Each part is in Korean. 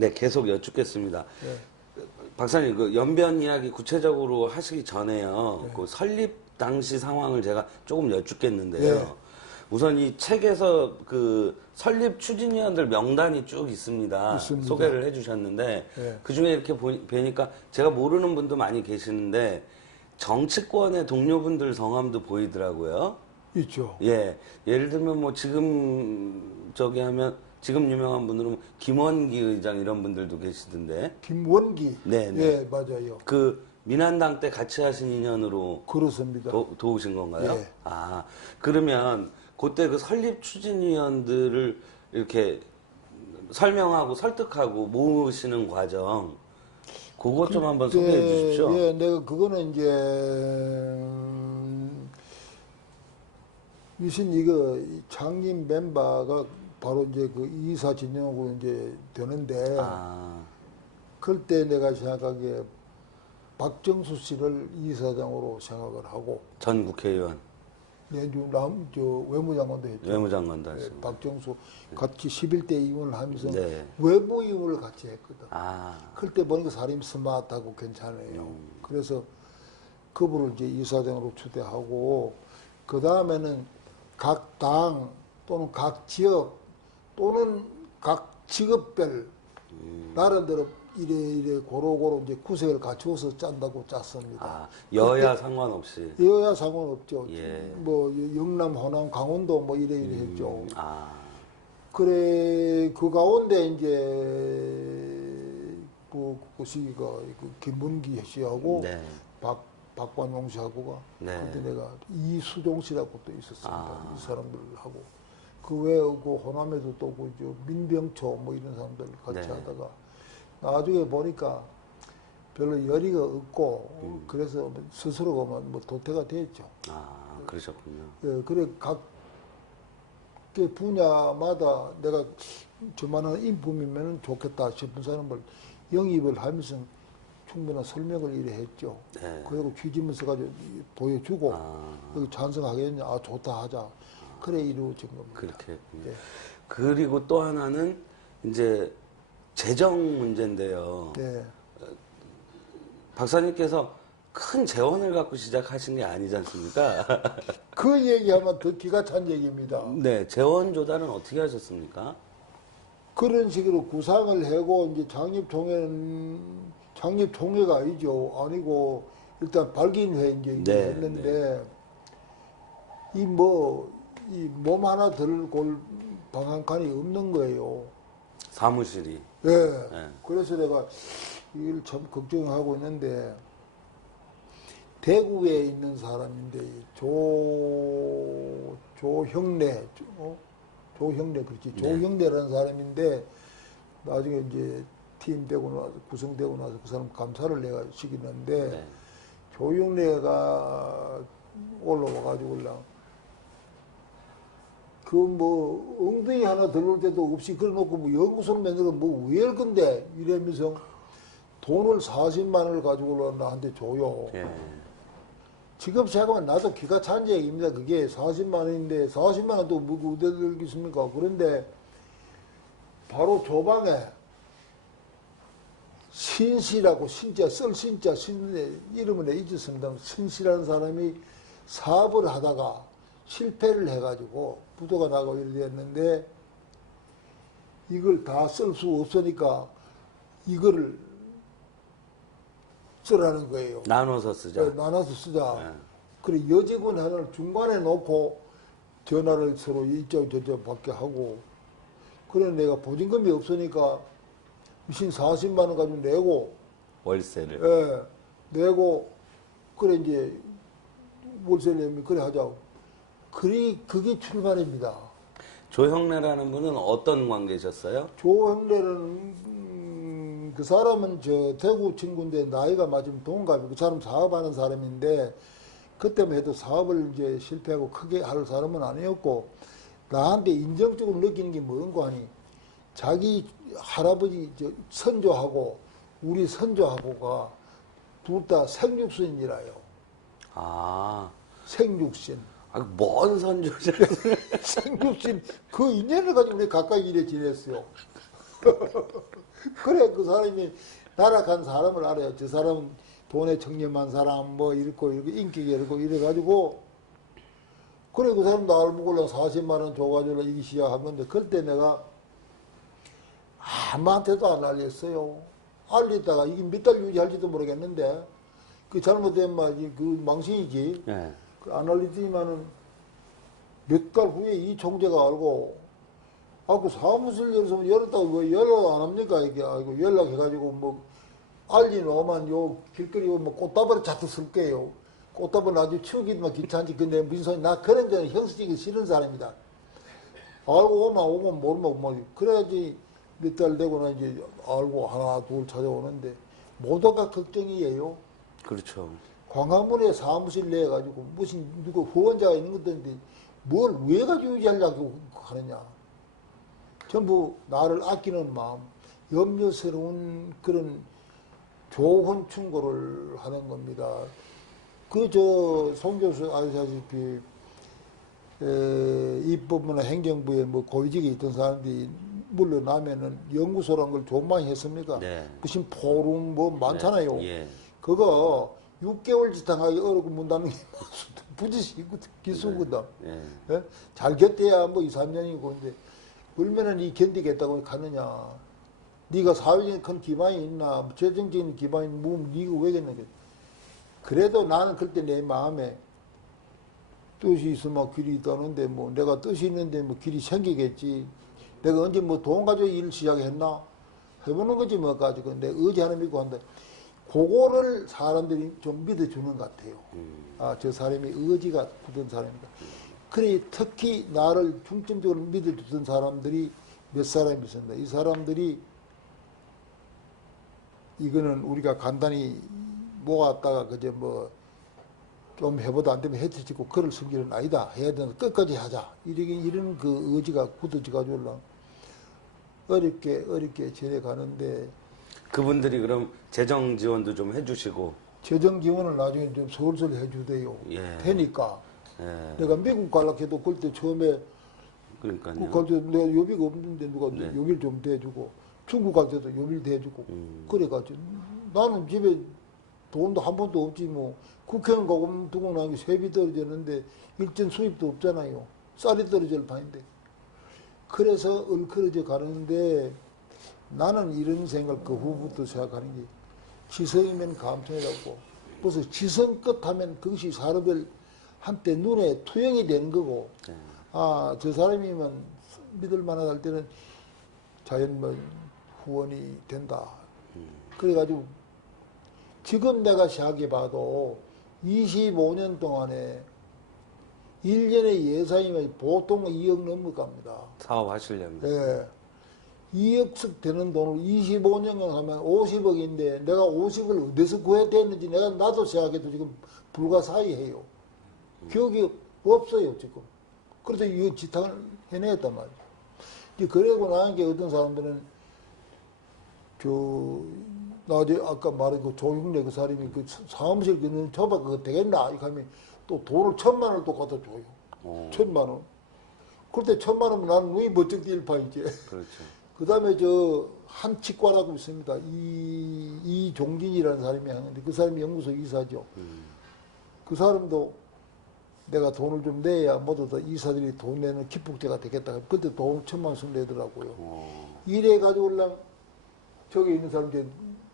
네, 계속 여쭙겠습니다. 네. 박사님, 그 연변 이야기 구체적으로 하시기 전에요. 네. 그 설립 당시 상황을 제가 조금 여쭙겠는데요. 네. 우선 이 책에서 그 설립 추진위원들 명단이 쭉 있습니다. 있습니다. 소개를 해주셨는데 네. 그 중에 이렇게 보니까 제가 모르는 분도 많이 계시는데 정치권의 동료분들 성함도 보이더라고요. 있죠. 예, 예를 들면 뭐 지금 저기 하면 지금 유명한 분들은 김원기 의장 이런 분들도 계시던데. 김원기. 네, 네. 예, 맞아요. 그 민한당 때 같이 하신 인연으로 그렇습니다. 도우신 건가요? 예. 아, 그러면 그때 그 설립 추진위원들을 이렇게 설명하고 설득하고 모으시는 과정, 그것 좀 한번 소개해 주십시오. 예, 내가 그거는 이제 유신 이거 창립 멤버가 바로 이제 그 이사 진영으로 이제 되는데 아, 그때 내가 생각하기에 박정수 씨를 이사장으로 생각을 하고 전 국회의원, 내주 저 외무장관도 했죠. 외무장관도 예, 하시고. 박정수 같이 11대 의원을 하면서 네. 외무위원을 같이 했거든. 아, 그때 보니까 사람이 스마트하고 괜찮아요. 그래서 그분을 이제 이사장으로 초대하고 그 다음에는 각 당 또는 각 지역 또는 각 직업별 나름대로 이래 고루고루 이제 구색을 갖추어서 짠다고 짰습니다. 아, 여야 상관없이. 여야 상관없죠. 예. 뭐 영남, 호남, 강원도 뭐 이래 했죠. 아, 그래 그 가운데 이제 그 시기가 그 김문기 씨하고 네. 박관용 씨하고가 네. 그때 내가 이수종 씨라고 또 있었습니다. 아. 이 사람들하고 그 외에 그 호남에도 또 그 민병초 뭐 이런 사람들 같이 네. 하다가 나중에 보니까 별로 열의가 없고 그래서 스스로가 뭐 도태가 됐죠. 아, 그러셨군요. 예, 그래 각 그 분야마다 내가 저만한 인품이면 좋겠다 싶은 사람을 영입을 하면서 충분한 설명을 이래 했죠. 네. 그리고 취지문서 가지고 보여주고 아. 여기 찬성하겠냐, 아 좋다 하자. 그래 이루어진 겁니다. 그렇게 했군요. 예. 그리고 또 하나는 이제 재정 문제인데요. 네. 박사님께서 큰 재원을 갖고 시작하신 게 아니지 않습니까? 그 얘기하면 더 기가 찬 얘기입니다. 네, 재원 조달은 어떻게 하셨습니까? 그런 식으로 구상을 하고 이제 창립총회가 아니고 일단 발기인회 이제 네, 했는데 이 몸 하나 들고 방한칸이 없는 거예요. 사무실이. 예. 네. 그래서 내가 이걸 참 걱정하고 있는데 대구에 있는 사람인데 조형래 그렇지. 네. 조형래라는 사람인데 나중에 이제 팀 되고 나서 구성되고 나서 그 사람 감사를 내가 시키는데 네. 조형래가 올라와가지고 그 뭐 엉덩이 하나 들어올 때도 없이 그래놓고 뭐 연구소를 만들어 뭐왜 할 건데 이러면서 돈을 40만 원을 가지고 나한테 줘요. 예. 지금 생각하면 나도 기가 찬 얘기입니다. 그게 40만 원인데 40만 원도 뭐 어디 들겠습니까? 그런데 바로 조방에 신씨라고 신자 이름을 내 잊었습니다. 신씨라는 사람이 사업을 하다가 실패를 해가지고 부도가 나고 이래 됐는데 이걸 다 쓸 수 없으니까 이거를 쓰라는 거예요. 나눠서 쓰자. 네, 나눠서 쓰자. 네. 그래 여직원 하나를 중간에 놓고 전화를 서로 이쪽 저쪽 받게 하고 그래 내가 보증금이 없으니까 미신 40만 원 가지고 내고 월세를. 예, 내고 그래 이제 월세 내면 그래 하자고. 그게 출발입니다. 조형래라는 분은 어떤 관계셨어요? 조형래는 그 사람은 저 대구 친구인데 나이가 맞으면 동갑이고 그 사람 사업하는 사람인데 그때만 해도 사업을 이제 실패하고 크게 할 사람은 아니었고 나한테 인정적으로 느끼는 게 뭔가 하니 자기 할아버지 선조하고 우리 선조하고가 둘 다 생육신이라요. 아, 생육신. 먼 선조죠. 생육신 그 인연을 가지고 우리 가까이 이래 지냈어요. 그래, 그 사람이 나락한 사람을 알아요. 저 사람은 돈에 청렴한 사람, 뭐, 이렇고, 이렇게 인기가 이렇고, 이래가지고, 그래, 그 사람 나를 보고 40만 원 줘가지고 이기 시작한 건데, 그때 내가 아무한테도 안 알렸어요. 알렸다가 이게 몇 달 유지할지도 모르겠는데, 그 잘못된 말이 그 망신이지. 예. 그 안 알리더니만은 몇 달 후에 이 총재가 알고, 그 사무실 열었다고 왜 연락 안 합니까? 이게, 아이고, 연락해가지고 뭐, 알리노만 요 길거리 뭐 꽃다발을 자꾸 쓸 거예요. 꽃다발 아주 치우기만 귀찮지. 근데 무슨 소리, 나 그런 데는 형수적이 싫은 사람이다. 알고 오면 모르면 뭐, 그래야지 몇 달 되고 나 이제 알고 하나, 둘 찾아오는데, 모두가 걱정이에요. 그렇죠. 광화문에 사무실 내가지고 무슨 누구 후원자가 있는 것들인데 뭘 왜 가지고 유지하려고 하느냐. 전부 나를 아끼는 마음, 염려스러운 그런 좋은 충고를 하는 겁니다. 송 교수 아시다시피 입법부나 행정부에 뭐 고위직에 있던 사람들이 물러나면은 연구소란 걸 좀 많이 했습니까? 네. 무슨 포럼 뭐 많잖아요. 네. 예. 그거 6개월 지탕하기 어렵고 문 닫는 게 부지시 기수거든. 네. 예? 잘 견뎌야 뭐 2, 3년이고, 근데 얼마나 니 견디겠다고 가느냐. 네가 사회적인 큰 기반이 있나, 재정적인 기반이 뭐, 네가 왜겠는가. 그래도 나는 그때 내 마음에 뜻이 있으면 길이 있다는데, 뭐, 내가 뜻이 있는데 뭐 길이 생기겠지. 내가 언제 뭐 돈 가지고 일을 시작했나? 해보는 거지, 뭐, 가지고. 내 의지 하나 믿고 한다. 그거를 사람들이 좀 믿어주는 것 같아요. 저 사람이 의지가 굳은 사람이다. 그래, 특히 나를 중점적으로 믿어주던 사람들이 몇 사람이 있습니다. 이 사람들이, 이거는 우리가 간단히 모았다가 그저 뭐, 좀 해보다 안 되면 해치고 글을 쓴 길은 아니다. 해야 되는 끝까지 하자. 이런 그 의지가 굳어져가지고 어렵게 지내가는데, 그분들이 그럼 재정 지원도 좀 해주시고. 재정 지원을 나중에 좀 솔솔 해주대요. 예. 되니까. 예. 내가 미국 가려고 해도 그때 처음에 그러니까요. 갈 때 내가 요비가 없는데 누가 네. 요비를 좀 대주고, 중국 갈 때도 요비를 대주고, 그래가지고 나는 집에 돈도 한 번도 없지 뭐. 국회의원 가고 두고 나면 세비 떨어졌는데 일전 수입도 없잖아요. 쌀이 떨어질 판인데. 그래서 얼큰어져 가는데 나는 이런 생각 그 후부터 생각하는 게 지성이면 감천이라고. 벌써 지성껏 하면 그것이 사람들 한때 눈에 투영이 되는 거고, 저 사람이면 믿을 만하다 할 때는 자연만 후원이 된다. 그래가지고 지금 내가 생각해 봐도 25년 동안에 1년에 예산이면 보통 2억 넘을 겁니다. 사업하시려면. 예. 2억씩 되는 돈을 25년간 하면 50억인데 내가 50을 어디서 구해야 되는지 나도 생각해도 지금 불가사의해요. 기억이 없어요, 지금. 그래서 이 지탕을 해냈단 말이죠. 이제 그러고 나는 게 어떤 사람들은 나중에 아까 말한 그 조용래 그 사람이 그 사무실 그는 줘봐 그거 되겠나? 이렇게 하면 또 돈을 1,000만 원을 또 갖다 줘요. 1,000만 원. 그때 1,000만 원은 나는 눈이 번쩍 뛸 판이지. 그렇죠. 그 다음에 한 치과라고 있습니다. 이종진이라는 사람이 하는데 그 사람이 연구소 이사죠. 그 사람도 내가 돈을 좀 내야 모두 다 이사들이 돈 내는 기폭제가 되겠다. 그때 돈 1,000만 원씩 내더라고요. 이래가지고 올라 저기 있는 사람 이제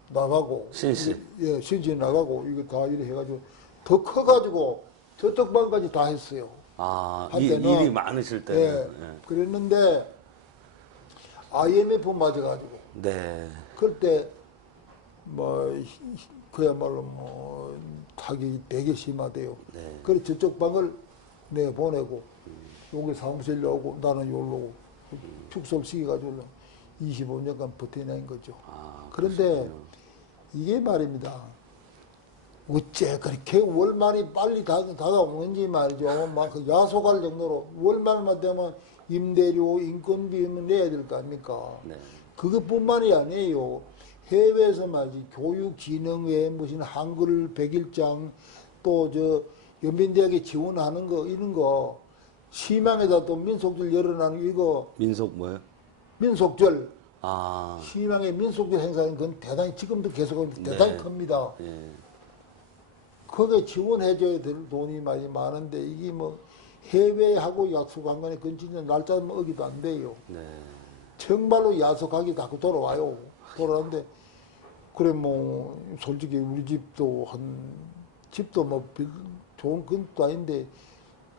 나가고. 신씨. 예, 신씨 나가고 이거 다 이래 해가지고 더 커가지고 저쪽 방까지 다 했어요. 한때는. 일이 많으실 때는. 예, 예. 그랬는데 IMF 맞아가지고. 네. 그때 그야말로 타격이 되게 심하대요. 네. 그래서 저쪽 방을 내가 보내고 여기 사무실로 오고 나는 여기로 오고 축소를 시켜가지고 25년간 버텨낸 거죠. 그런데 그러시군요. 이게 말입니다. 어째 그렇게 월말이 빨리 다가오는지 말이죠. 막 야속할 정도로 월말만 되면 임대료, 인건비는 내야 될 거 아닙니까? 네. 그것뿐만이 아니에요. 해외에서 말이지 교육진흥회 무슨 한글 100일장 또 연변대학에 지원하는 거 이런 거 시망에다 또 민속절 열어나는 이거 민속 뭐요? 민속절 아, 희망의 민속적 행사는 그건 대단히 지금도 계속하면 대단히 네. 큽니다. 예. 거기에 지원해줘야 될 돈이 많이 많은데 이게 뭐 해외하고 약속한 거는 그건 진짜 날짜는 어기도 안 돼요. 네. 정말로 야속하게 자꾸 돌아와요. 돌아오는데 그래 뭐 솔직히 우리 집도 집도 뭐 좋은 건도 아닌데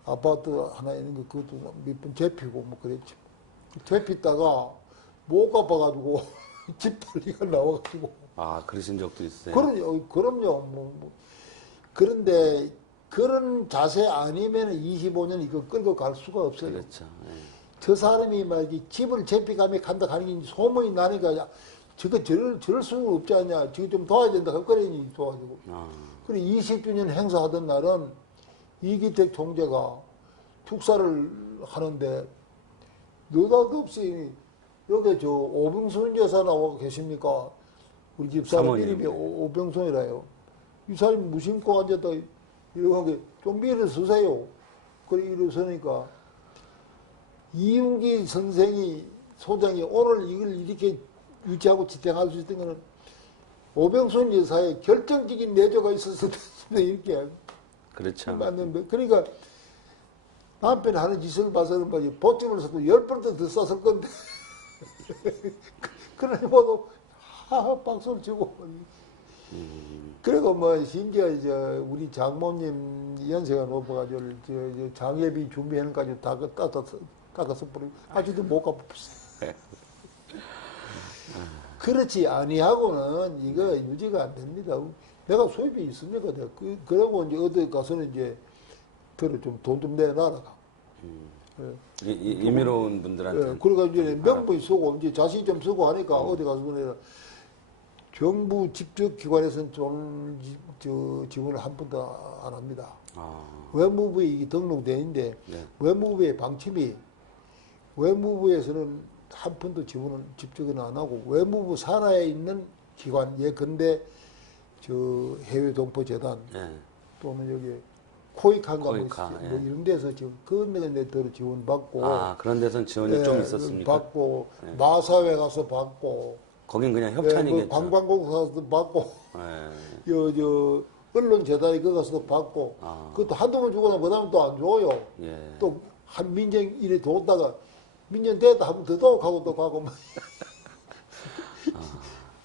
아파트 하나 있는 거 그것도 몇 번 잡히고 뭐 그랬지. 잡히다가 못 갚아가지고 집 관리가 나와가지고 아, 그러신 적도 있어요? 그럼요. 그런데 그런 자세 아니면 25년 이거 끌고 갈 수가 없어요. 그렇죠. 예. 저 사람이 말이지 집을 잡히감에 간다 하는 게 소문이 나니까 야, 저럴 수는 없지 않냐. 저거 좀 도와야 된다. 그러니 도와주고. 아, 그래 20주년 행사하던 날은 이기택 총재가 축사를 하는데 느닷없이 여기 저 오병순 여사 나와 계십니까? 우리 집사람 사모님. 이름이 오병순이라요. 이 사람이 무심코 앉았다 이렇게 좀 일어서세요. 그래 일어서니까 이윤기 선생이 소장이 오늘 이걸 이렇게 유지하고 지탱할 수 있던 거는 오병순 여사의 결정적인 내조가 있어서 이렇게 그렇죠. 맞는데 그러니까 남편이 하는 짓을 봐서는 뭐지 보증을 써도 10번도 더 썼을 건데 그러니 모두 하하 박수를 치고 그리고 뭐 심지어 이제 우리 장모님 연세가 높아가지고 저 장예비 준비하는 까지 다 깎아서 버리고 아직도 못 갚았어요. 그렇지 아니하고는 이거 유지가 안 됩니다. 내가 소입이 있습니까? 내가 그러고 이제 어디 가서는 이제 그래 좀 돈 좀 내놔라. 임의로운 분들한테. 예, 그러니까 이제 명분이 쓰고 이제 자신이 좀 쓰고 하니까 어디 가서 보내라. 정부 직접 기관에서는 지원을 한 번도 안 합니다. 아, 외무부에 이게 등록돼 있는데 네. 외무부의 방침이 외무부에서는 한 푼도 지원을 직접은 안 하고 외무부 산하에 있는 기관 예컨대 저 해외 동포 재단 예. 또는 여기 코이카인가 코이카, 뭐, 예. 뭐 이런 데서 지금 그런 데들 지원 받고 아, 그런 데선 지원이 좀 있었습니까? 받고 예. 마사회 가서 받고 거긴 그냥 뭐 협찬이겠죠. 관광공사도 받고 예. 저 언론 재단에 거 가서도 받고 아. 그것도 한두 번 주고 나면 그다음에 또 안 줘요. 예. 또 한 민정 이래 뒀다가 민정 됐다 하면 더 가고 또 가고 막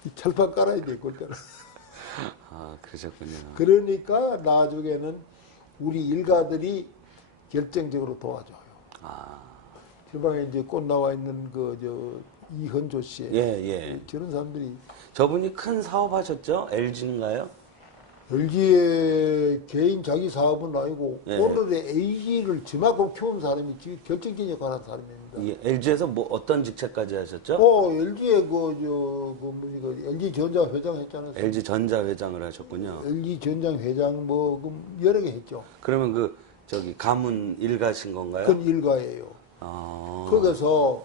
이 철판 깔아야 돼 그럴 때는. 아, 그러셨군요. 그러니까 나중에는 우리 일가들이 결정적으로 도와줘요. 아, 지방에 이제 꽃 나와 있는 이현조 씨. 예, 예. 저런 사람들이 저분이 큰 사업하셨죠? LG인가요? LG의 개인 자기 사업은 아니고 예. 오늘의 LG를 저만큼 키운 사람이 결정적인 역할을 한 사람입니다. LG에서 뭐 어떤 직책까지 하셨죠? LG의 LG전자 회장 했잖아요. LG 전자 회장을 하셨군요. LG전자 회장 여러 개 했죠. 그러면 저기 가문 일가신 건가요? 그건 일가예요. 아, 거기서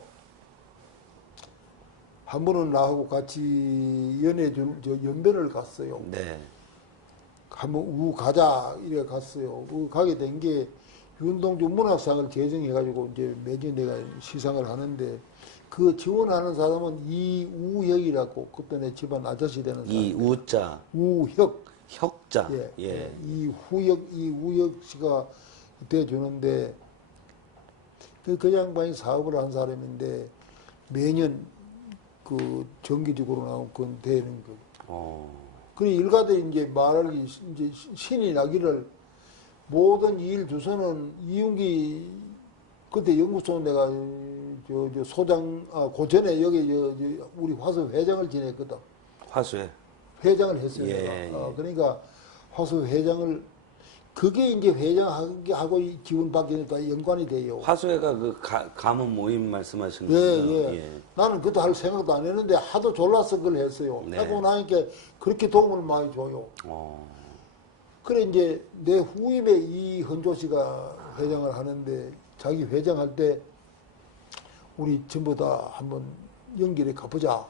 한 번은 나하고 같이 연변을 갔어요. 네. 한번 가자 이래 갔어요. 가게 된 게 윤동주 문학상을 제정해가지고 이제 매년 내가 시상을 하는데 그 지원하는 사람은 이우혁이라고 그때 내 집안 아저씨 되는 사람. 이우자, 우혁. 혁자. 예. 예. 이우혁 씨가 대주는데 그 양반이 사업을 한 사람인데 매년 그 정기적으로 나온 건 되는 거. 그래 일가들이 이제 말하기 이제 신이 나기를 모든 일 주소는 이윤기 그때 연구소 내가 저 소장 고전에 여기 우리 화수 회장을 지냈거든. 화수에. 회장을 했어요. 예, 내가. 예. 그러니까 화수 회장을 그게 이제 회장하고 지원받기는 다 연관이 돼요. 화수회가 가문 모임 말씀하시는 예, 거죠? 예. 나는 그때 할 생각도 안 했는데 하도 졸라서 그걸 했어요. 네. 하고 나니까 그렇게 도움을 많이 줘요. 그래 이제 내 후임에 이헌조 씨가 회장을 하는데 자기 회장할 때 우리 전부 다 한번 연결해 가보자.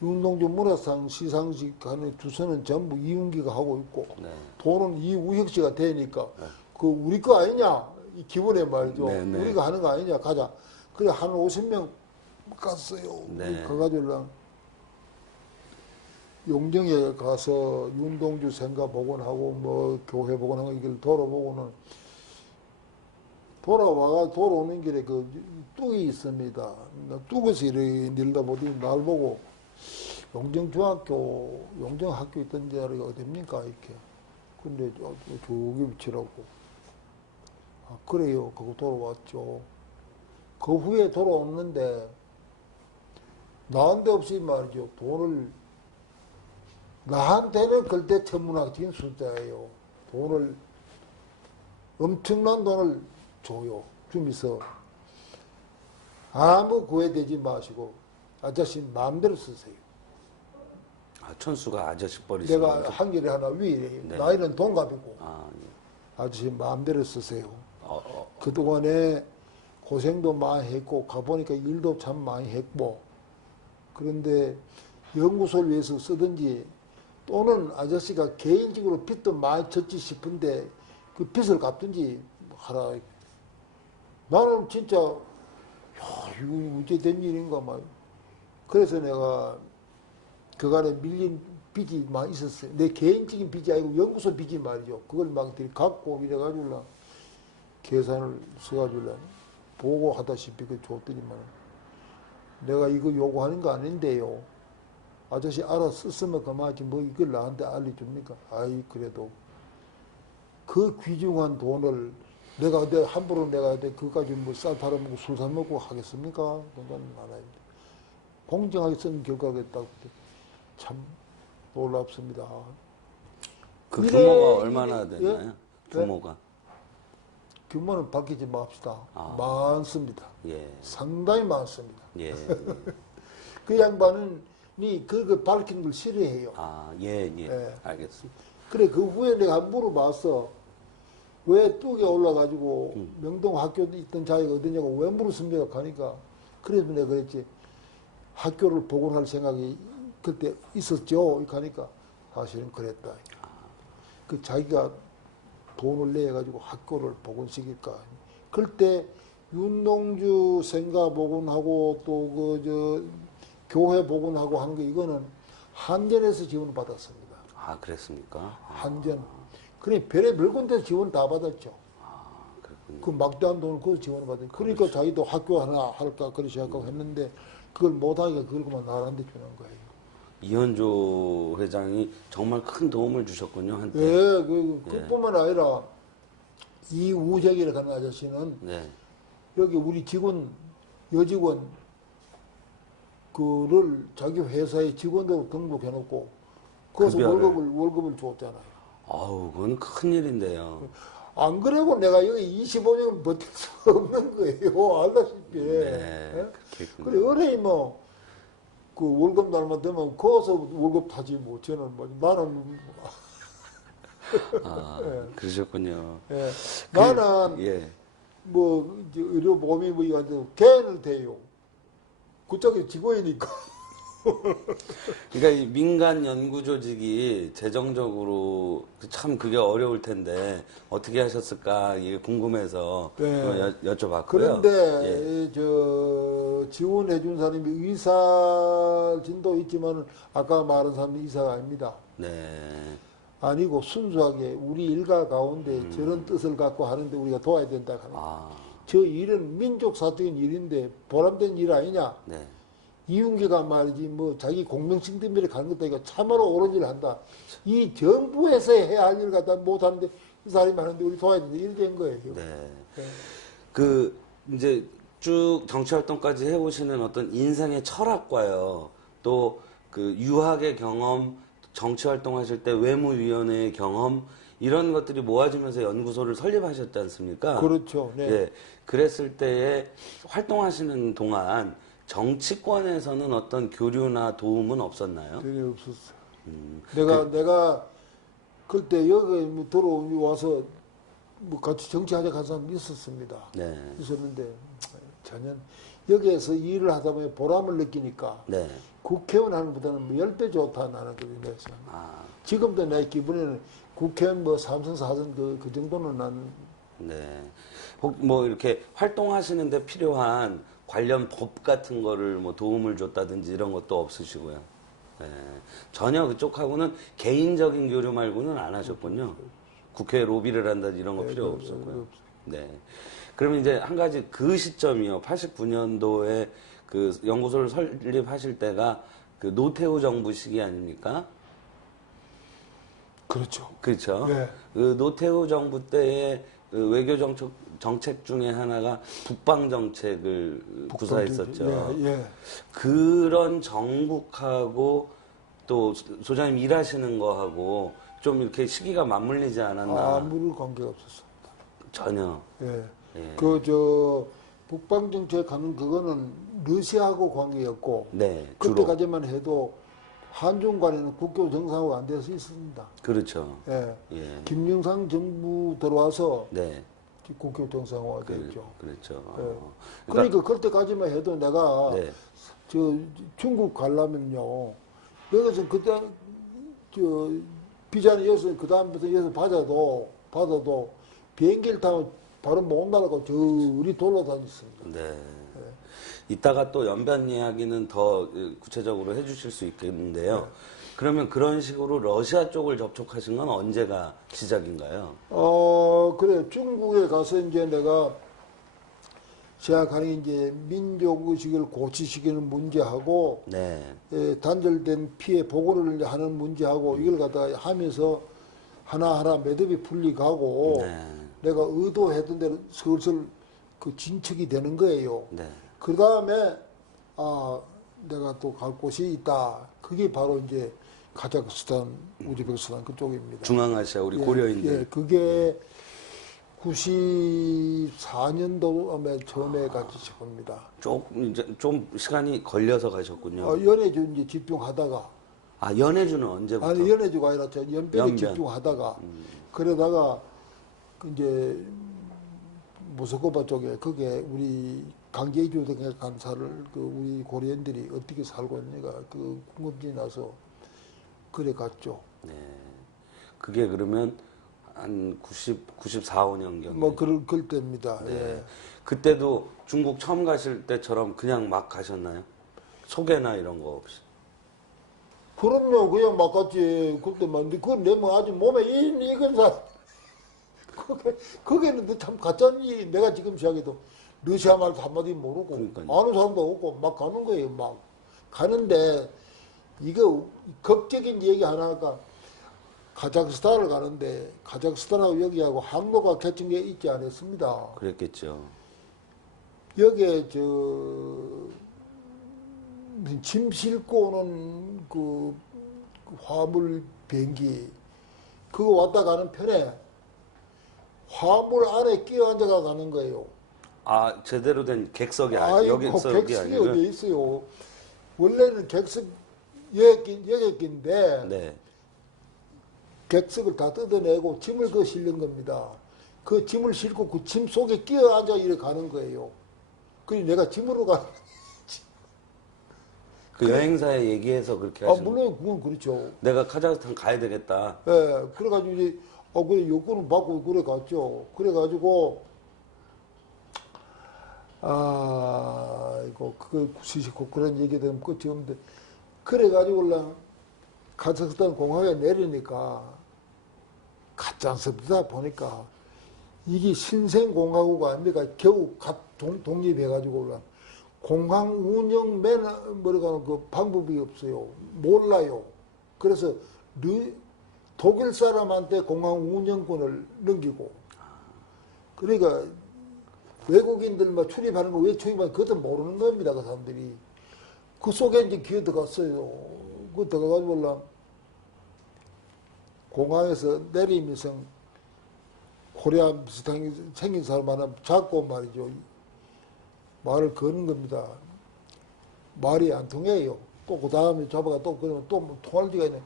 윤동주 문화상 시상식 하는 주소는 전부 이윤기가 하고 있고 네. 돈은 이우혁 씨가 되니까 그 우리 거 아니냐 이 기분에 말이죠. 네, 네. 우리가 하는 거 아니냐 가자. 그래 한 50명 갔어요. 네. 가가지고 용정에 가서 윤동주 생가 복원하고 뭐 교회 복원하고 이걸 돌아보고는 돌아오는 길에 그 뚝이 있습니다. 뚝에서 이렇게 내리다 보더니 날 보고 용정학교 있던 데가 어딥니까? 이렇게. 근데 저기 위치라고. 아, 그래요. 그거 돌아왔죠. 그 후에 돌아왔는데, 난데없이 말이죠. 돈을, 나한테는 그때 천문학적인 숫자예요. 돈을, 엄청난 돈을 줘요. 주면서, 아무 구애되지 마시고, 아저씨 마음대로 쓰세요. 아, 천수가 아저씨 버리시는 내가 거죠? 한결에 하나 위에, 네. 나이는 동갑이고, 아, 예. 아저씨 마음대로 쓰세요. 어, 어, 그동안에 고생도 많이 했고, 가보니까 일도 참 많이 했고, 그런데 연구소를 위해서 쓰든지, 또는 아저씨가 개인적으로 빚도 많이 졌지 싶은데, 그 빚을 갚든지 하라. 나는 진짜, 야, 이거 어째 된 일인가, 막. 그래서 내가 그간에 밀린 빚이 많이 있었어요. 내 개인적인 빚이 아니고 연구소 빚이 말이죠. 그걸 막 갖고 이래가지고 계산을 써가지고 보고하다시피 그 줬더니만 내가 이거 요구하는 거 아닌데요. 아저씨 알아 썼으면 그만하지 뭐 이걸 나한테 알려줍니까? 아이 그래도 그 귀중한 돈을 내가 함부로 내가 그까지 뭐 쌀 팔아먹고 술 사먹고 하겠습니까? 그건 말아야 돼. 공정하게 쓴 결과겠다고 참 놀랍습니다. 그 이래, 규모가 얼마나 이래, 되나요? 예? 규모가? 규모는 바뀌지 맙시다. 아. 많습니다. 예. 상당히 많습니다. 예. 예. 그 양반은 그걸 밝히는 걸 싫어해요. 아, 예, 예. 예. 알겠습니다. 그래 그 후에 내가 물어봤어. 왜 뚝에 올라가지고 명동 학교 있던 자리가 어디냐고 왜 물었습니까? 가니까 그래서 내가 그랬지. 학교를 복원할 생각이 그때 있었죠. 가니까 사실은 그랬다. 그 자기가 돈을 내 가지고 학교를 복원시킬까. 그때 윤동주 생가 복원하고 또 교회 복원하고 한 거 이거는 한전에서 지원을 받았습니다. 아, 그랬습니까? 한전. 그래 별의 별 군데서 지원 다 받았죠. 아, 그렇군요. 그 막대한 돈을 그 지원을 받았죠. 그러니까 자기도 학교 하나 할까 그렇게 생각하고 했는데 그걸 못하니까 그걸 그만 나한테 주는 거예요. 이현조 회장이 정말 큰 도움을 주셨군요, 한때. 예, 그뿐만 아니라 이우재기라고 하는 아저씨는 네. 여기 우리 여직원 그를 자기 회사에 직원으로 등록해놓고 거기서 급여를. 월급을 줬잖아요. 아우, 그건 큰일인데요. 안 그래고 내가 여기 25년을 버틸 수 없는 거예요. 알다시피. 네, 예? 그렇겠군요. 그래, 어레이 그 월급 날만 되면 거기서 월급 타지 뭐. 저는 나는. 아, 예. 그러셨군요. 예. 나는 예. 이제 의료보험이 뭐 이거 개인을 대요. 그쪽에 직원이니까. 그러니까 이 민간 연구 조직이 재정적으로 참 그게 어려울 텐데 어떻게 하셨을까 이게 궁금해서 네. 여쭤봤고요. 그런데 예. 지원해 준 사람이 의사진도 있지만 아까 말한 사람이 의사가 아닙니다. 네. 아니고 순수하게 우리 일가 가운데 저런 뜻을 갖고 하는데 우리가 도와야 된다 하는. 아, 저 일은 민족사적인 일인데 보람된 일 아니냐. 네. 이윤계가 말이지 뭐 자기 공명심 때문에 가는 것도 아니고 참으로 옳은 일을 한다. 이 정부에서 해야 할 일을 갖다 못하는데 이 사람이 하는데 우리 도와야 되는데 이렇게 된 거예요. 네. 네. 그 이제 쭉 정치 활동까지 해오시는 어떤 인생의 철학과요. 또 그 유학의 경험, 정치 활동하실 때 외무위원회의 경험 이런 것들이 모아지면서 연구소를 설립하셨지 않습니까? 그렇죠. 네. 예. 그랬을 때에 활동하시는 동안 정치권에서는 어떤 교류나 도움은 없었나요? 전혀 없었어요. 내가 그때 여기 들어와서 뭐 같이 정치하자 간 사람이 있었습니다. 네. 있었는데 전혀 여기에서 일을 하다 보면 보람을 느끼니까 네. 국회의원 하는 것보다는 뭐 10배 좋다 나는 그런 거죠. 아, 지금도 내 기분에는 국회의원 뭐 3선 4선 그 정도는 나는 네. 혹 뭐 이렇게 활동하시는데 필요한 관련 법 같은 거를 뭐 도움을 줬다든지 이런 것도 없으시고요. 예, 전혀 그쪽하고는 개인적인 교류 말고는 안 하셨군요. 국회에 로비를 한다든지 이런 거 필요 없었고요. 네. 그러면 이제 한 가지 그 시점이요. 89년도에 그 연구소를 설립하실 때가 그 노태우 정부 시기 아닙니까? 그렇죠. 그렇죠. 네. 그 노태우 정부 때의 그 외교 정책 중에 하나가 북방 정책을 구사했었죠. 예, 예. 그런 정국하고 또 소장님 일하시는 거하고 좀 이렇게 시기가 맞물리지 않았나? 아무런 관계가 없었습니다. 전혀. 예. 예. 북방 정책 하는 그거는 러시아하고 관계였고 네, 주로. 그때까지만 해도 한중 간에는 국교 정상화가 안 돼서 있습니다. 그렇죠. 예. 예. 김영삼 정부 들어와서 네. 국교 정상화가 됐죠. 그렇죠. 예. 그러니까 그때까지만 해도 내가 네. 중국 가려면요. 여기서 그때 비자는 여기서 그 다음부터 여기서 받아도 비행기를 타면 바로 못 날아가고 우리 돌아다녔습니다. 네. 이따가 또 연변 이야기는 더 구체적으로 해주실 수 있겠는데요. 그러면 그런 식으로 러시아 쪽을 접촉하신 건 언제가 시작인가요? 그래. 중국에 가서 이제 내가 생각하는 이제 민족의식을 고취시키는 문제하고, 네. 단절된 피해 보고를 이제 하는 문제하고, 이걸 갖다가 하면서 하나하나 매듭이 풀리가고, 네. 내가 의도했던 대로 슬슬 그 진척이 되는 거예요. 네. 그 다음에, 내가 또 갈 곳이 있다. 그게 바로 이제 카자흐스탄, 우즈베키스탄 그쪽입니다. 중앙아시아 우리 고려인들. 예, 그게 94년도에 처음에 같이 시작합니다. 좀 시간이 걸려서 가셨군요. 연해주 이제 집중하다가, 연해주는 언제부터? 아니, 연해주가 아니라 연변에 연변. 집중하다가, 그러다가, 이제, 모스크바 쪽에, 그게 우리 강제이주 등의 간사를, 우리 고려인들이 어떻게 살고 있는가, 궁금증이 나서, 그래 갔죠. 네. 그게 그러면 한 94, 5년경. 뭐, 그럴 때입니다. 네. 예. 그때도 중국 처음 가실 때처럼 그냥 막 가셨나요? 소개나 이런 거 없이. 그럼요, 그냥 막 갔지. 그때만, 그건 내뭐 아직 몸에 익은 사람. 그게는 참 가짜니. 내가 지금 시작해도 러시아 말도 한마디 모르고, 그러니까요. 아는 사람도 없고, 막 가는 거예요, 막. 가는데, 이거, 극적인 얘기 하나가, 카자흐스탄을 가는데, 카자흐스탄하고 여기하고 항로가 겹친 게 있지 않았습니다. 그랬겠죠. 여기에, 짐 싣고 오는 그 화물 비행기, 그거 왔다 가는 편에 화물 안에 끼어 앉아가 가는 거예요. 제대로 된 객석이 여객석이 객석이 아니고. 어디 있어요. 원래는 객석 여객인데 네. 객석을 다 뜯어내고 짐을 그 실는 겁니다. 그 짐을 싣고 그 짐 속에 끼어 앉아 이렇게 가는 거예요. 그래서 내가 짐으로 가는 그 여행사에 얘기해서 그렇게 하신 물론 그건 그렇죠. 내가 카자흐스탄 가야 되겠다. 예, 그래가지고 이제, 그래, 요건은 받고 그래 갔죠. 그래가지고, 이거, 시시고 그런 얘기 되면 끝이 없는데, 그래가지고, 카자흐스탄 공항에 내리니까, 가짜스럽다 보니까, 이게 신생공화국 아닙니까? 겨우 독립해가지고, 공항 운영 뭐라고 그 방법이 없어요. 몰라요. 그래서 독일 사람한테 공항 운영권을 넘기고, 그러니까 외국인들 막 출입하는 거 왜 출입하는 그것도 모르는 겁니다. 그 사람들이. 그 속에 이제 기어 들어갔어요. 그 들어가지고 공항에서 내리면서 코리아 비슷하게 생긴 사람 하나 잡고 말이죠. 말을 거는 겁니다. 말이 안 통해요. 또 그 다음에 잡아가 또 그러면 또 뭐 통할 때가 있네.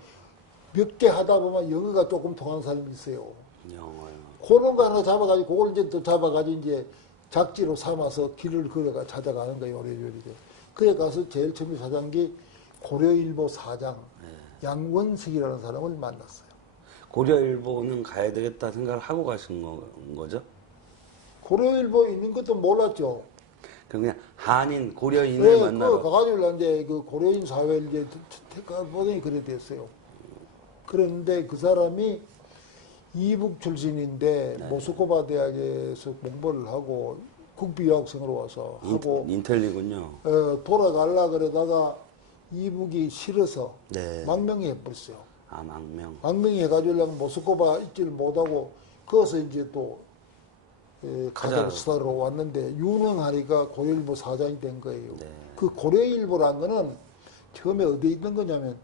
몇 개 하다 보면 영어가 조금 통하는 사람이 있어요. 영어요. 그런 거 하나 잡아가지고 그걸 이제 또 잡아가지고 이제 작지로 삼아서 길을 걸어가 찾아가는 거예요. 요리요리. 그래 가서 제일 처음에 찾아간 게 고려일보 사장 양원식이라는 사람을 만났어요. 고려일보는 가야 되겠다 생각을 하고 가신 거죠? 고려일보 있는 것도 몰랐죠. 그냥 한인 고려인을 네, 만나러. 가가지고 이제 그 고려인 사회를 이제 보더니 그래 됐어요. 그런데 그 사람이 이북 출신인데 모스크바 대학에서 공부를 하고 국비 유학생으로 와서 하고 인텔리군요. 돌아갈라 그러다가 이북이 싫어서 네. 망명이 해버렸어요. 아, 망명. 망명이 해가지고 모스크바 있지를 못하고 거기서 이제 또 카자흐스탄으로 왔는데 유능하니까 고려일보 사장이 된 거예요. 네. 그 고려일보란 거는 처음에 어디에 있던 거냐면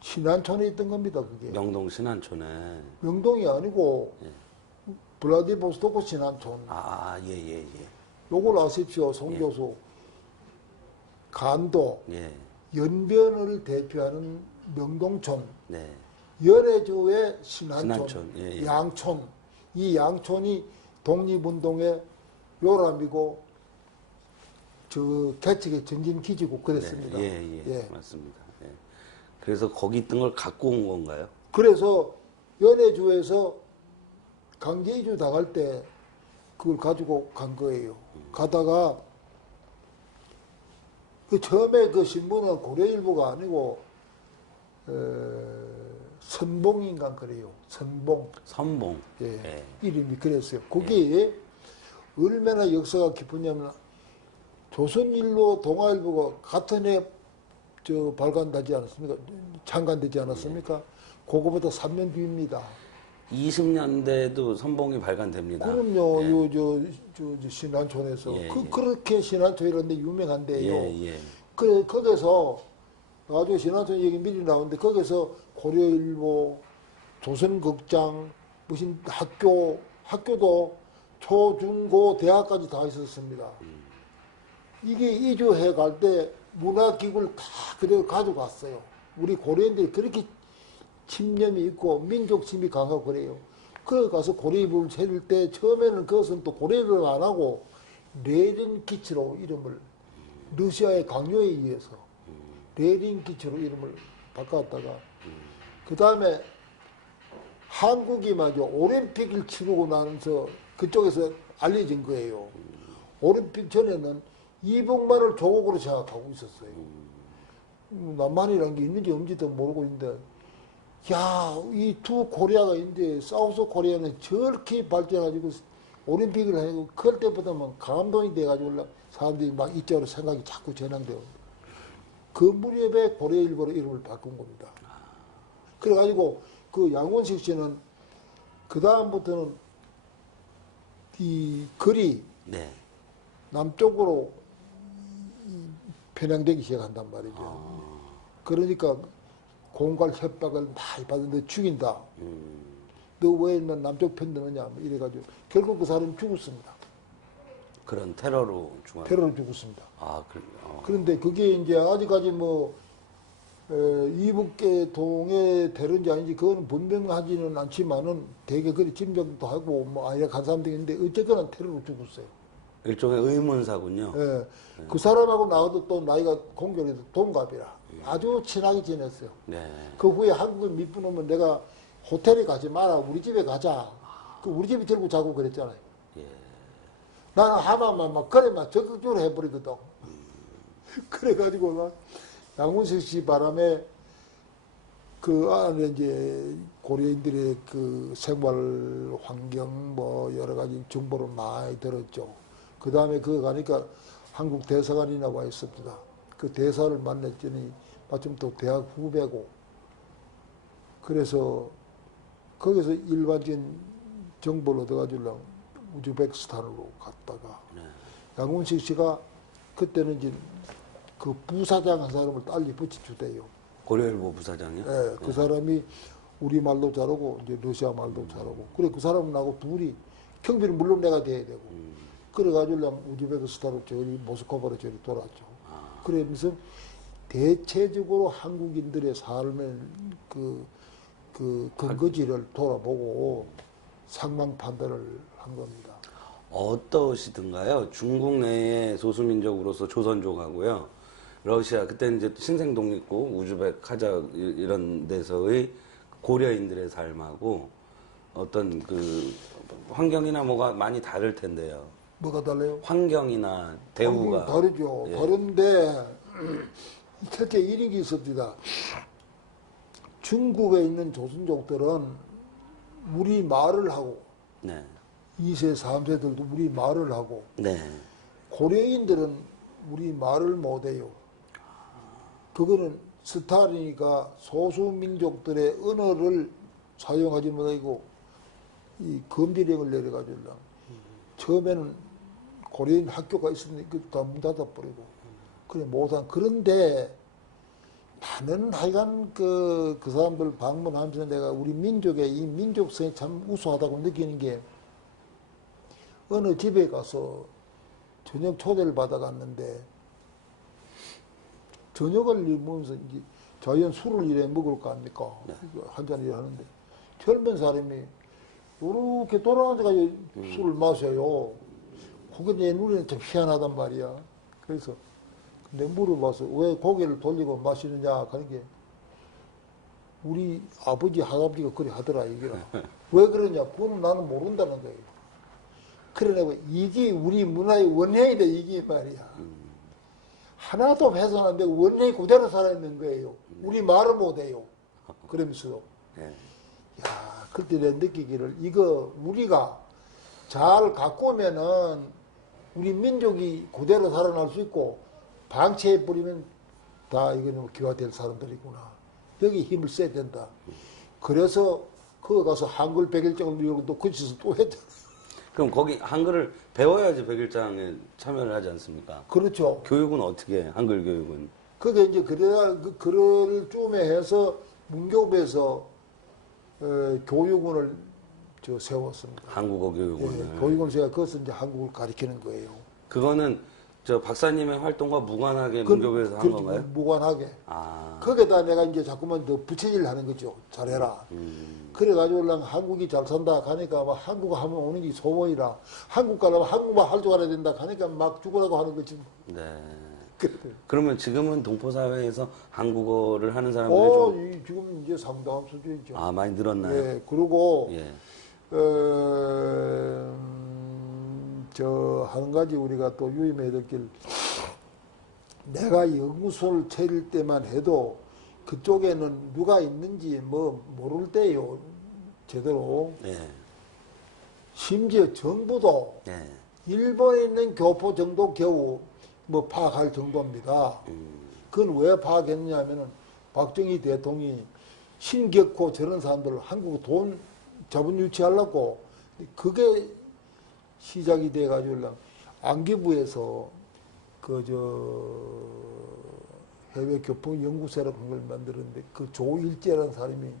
신안촌에 있던 겁니다. 그게 명동 신안촌에. 명동이 아니고 블라디보스토크 신안촌. 아, 예, 예, 예. 요걸 아십시오, 송 교수. 간도, 예. 연변을 대표하는 명동촌, 네. 연해주의 신안촌, 신안촌, 예, 예. 양촌. 이 양촌이 독립운동의 요람이고 저 개척의 전진기지고 그랬습니다. 네, 예. 맞습니다. 예. 그래서 거기 있던 걸 갖고 온 건가요? 그래서 연해주에서 강제 이주 당할 때 그걸 가지고 간 거예요. 가다가 그 처음에 그 신문은 고려일보가 아니고 선봉인가 그래요. 선봉. 선봉. 예. 예. 이름이 그랬어요. 거기에 얼마나 역사가 깊으냐면 조선일보, 동아일보가 같은 해 발간되지 않았습니까? 창간되지 않았습니까? 그거보다 3년 뒤입니다. 20년대도 선봉이 발간됩니다. 그럼요. 예. 저 신안촌에서 예, 예. 그렇게 신안촌 이런 데 유명한데요. 예, 예. 그래 거기서 아주 신안촌 얘기 미리 나오는데 거기서 고려일보, 조선극장, 무슨 학교도 초, 중, 고, 대학까지 다 있었습니다. 이게 이주해 갈 때 문화기구를 다 그대로 가져갔어요. 우리 고려인들이 그렇게 집념이 있고 민족심이 강하고 그래요. 그래 가서 고려일보를 차릴 때 처음에는 그것은 또 고려일보를 안 하고 레닌기치로 이름을 러시아의 강요에 의해서 레닌기치로 이름을 바꿨다가 그 다음에 한국이 말이죠. 올림픽을 치르고 나면서 그쪽에서 알려진 거예요. 올림픽 전에는 이북만을 조국으로 생각하고 있었어요. 남한이라는 게 있는지 없는지도 모르고 있는데 야, 이 두 코리아가 이제 사우스 코리아는 저렇게 발전해가지고 올림픽을 하고 그럴 때보다는 감동이 돼가지고 사람들이 막 이쪽으로 생각이 자꾸 전환돼요. 그 무렵에 고려일보로 이름을 바꾼 겁니다. 그래가지고 그 양원식 씨는 그 다음부터는 이 글이 네. 남쪽으로 편향되기 시작한단 말이죠. 그러니까 공갈 협박을 많이 받는데 죽인다. 너 왜 남쪽 편 드느냐 이래가지고 결국 그 사람이 죽었습니다. 그런 테러로 죽었. 테러로 죽었습니다. 아, 그런데 그게 이제 아직까지 이북계 동의 테러인지 아닌지 그거는 분명하지는 않지만은 되게 그리 짐작도 하고 아예 간 사람들이 있는데 어쨌거나 테러로 죽었어요. 일종의 의문사군요. 예. 그 사람하고 나하고 또 나이가 공교롭게도 동갑이라 아주 친하게 지냈어요. 네. 그 후에 한국에 밑분 오면 내가 호텔에 가지 마라. 우리 집에 가자. 그 우리 집에 들고 자고 그랬잖아요. 예. 나는 하마만 막 그래만 적극적으로 해버리거든. 그래가지고 막 양문석 씨 바람에 그 안에 이제 고려인들의 그 생활 환경 뭐 여러 가지 정보를 많이 들었죠. 그 다음에 그거 가니까 한국 대사관이나 와 있습니다. 그 대사를 만났더니 마침 또 대학 후배고 그래서 거기서 일반적인 정보를 얻어가지고 우즈베키스탄으로 갔다가 양문식 씨가 그때는 이제 그 부사장 한 사람을 딸리 붙여주대요. 고려일보 부사장이요? 예, 그 사람이 우리 말도 잘하고 이제 러시아 말도 잘하고 그래 그 사람하고 둘이 경비는 물론 내가 돼야 되고 그래가지고 우즈베키스탄으로 저리 모스크바로 저리 돌아왔죠. 그러면서 대체적으로 한국인들의 삶의 그 근거지를 돌아보고 상망 판단을 한 겁니다. 어떠시던가요? 중국 내의 소수민족으로서 조선족하고요. 러시아, 그때는 이제 신생독립국, 우즈벡, 카자흐 이런 데서의 고려인들의 삶하고 어떤 그 환경이나 뭐가 많이 다를 텐데요. 뭐가 달라요? 환경이나 대우가. 환경이 다르죠. 예. 다른데 실제 이런 게 있습니다. 중국에 있는 조선족들은 우리 말을 하고 네. 2세, 3세들도 우리 말을 하고 네. 고려인들은 우리 말을 못해요. 그거는 스탈리니까 소수민족들의 언어를 사용하지 못하고 이 금지령을 내려가지고 처음에는 고려인 학교가 있었는데 그 다 문 닫아버리고 그래 못한. 그런데 나는 하여간 그 사람들 방문하면서 내가 우리 민족의 이 민족성이 참 우수하다고 느끼는 게 어느 집에 가서 저녁 초대를 받아갔는데 저녁을 먹으면서 이제 자연 술을 이래 먹을 거 아닙니까? 한 잔 이래 하는데 젊은 사람이 이렇게 돌아앉아가지고 술을 마셔요. 그게 내 눈에는 좀 희한하단 말이야. 그래서 내가 물어봐서 왜 고개를 돌리고 마시느냐 하는 게 우리 아버지 할아버지가 그래 하더라 이거라. 왜 그러냐? 그거는 나는 모른다는 거예요. 그래 내가 이게 우리 문화의 원형이다 이게 말이야. 하나도 훼손 안 되고 원형이 그대로 살아있는 거예요. 우리 말을 못해요. 그러면서도 네. 야 그때 내가 느끼기를 이거 우리가 잘 갖고 오면은 우리 민족이 그대로 살아날 수 있고 방치해버리면 다 이거는 기화될 사람들이구나. 여기 힘을 써야 된다. 그래서 거기 가서 한글 백일장을 이러고 또 거기서 또 했잖아. 그럼 거기 한글을 배워야지 백일장에 참여를 하지 않습니까? 그렇죠. 교육은 어떻게 해? 한글 교육은? 그게 이제 그래야 그를 쯤에 해서 문교부에서 교육원을 세웠습니다. 한국어 교육원을. 예, 교육원을 제가 그것은 이제 한국을 가리키는 거예요. 그거는 저 박사님의 활동과 무관하게 문교부에서 한 건가요? 무관하게. 아. 거기에다 내가 이제 자꾸만 더 부채질 하는 거죠. 잘해라. 그래가지고 한국이 잘 산다 하니까 막 한국어 하면 오는 게 소원이라. 한국 가려면 한국말 할 줄 알아야 된다 하니까 막 죽으라고 하는 거지. 네. 그래. 그러면 지금은 동포사회에서 한국어를 하는 사람들이 좀, 지금 이제 상당한 수준이죠. 아, 많이 늘었나요? 예, 그리고, 예. 한 가지 우리가 또 유의해야 될 길, 내가 연구소를 차릴 때만 해도 그쪽에는 누가 있는지 뭐 모를 때요, 제대로. 예. 심지어 정부도 예. 일본에 있는 교포 정도 겨우 뭐 파악할 정도입니다. 그건 왜 파악했느냐 하면은 박정희 대통령이 신격호 저런 사람들 한국 돈 자본 유치하려고 그게 시작이 돼가지고 안기부에서 해외 교포 연구소라는 걸 만들었는데 그 조일재라는 사람이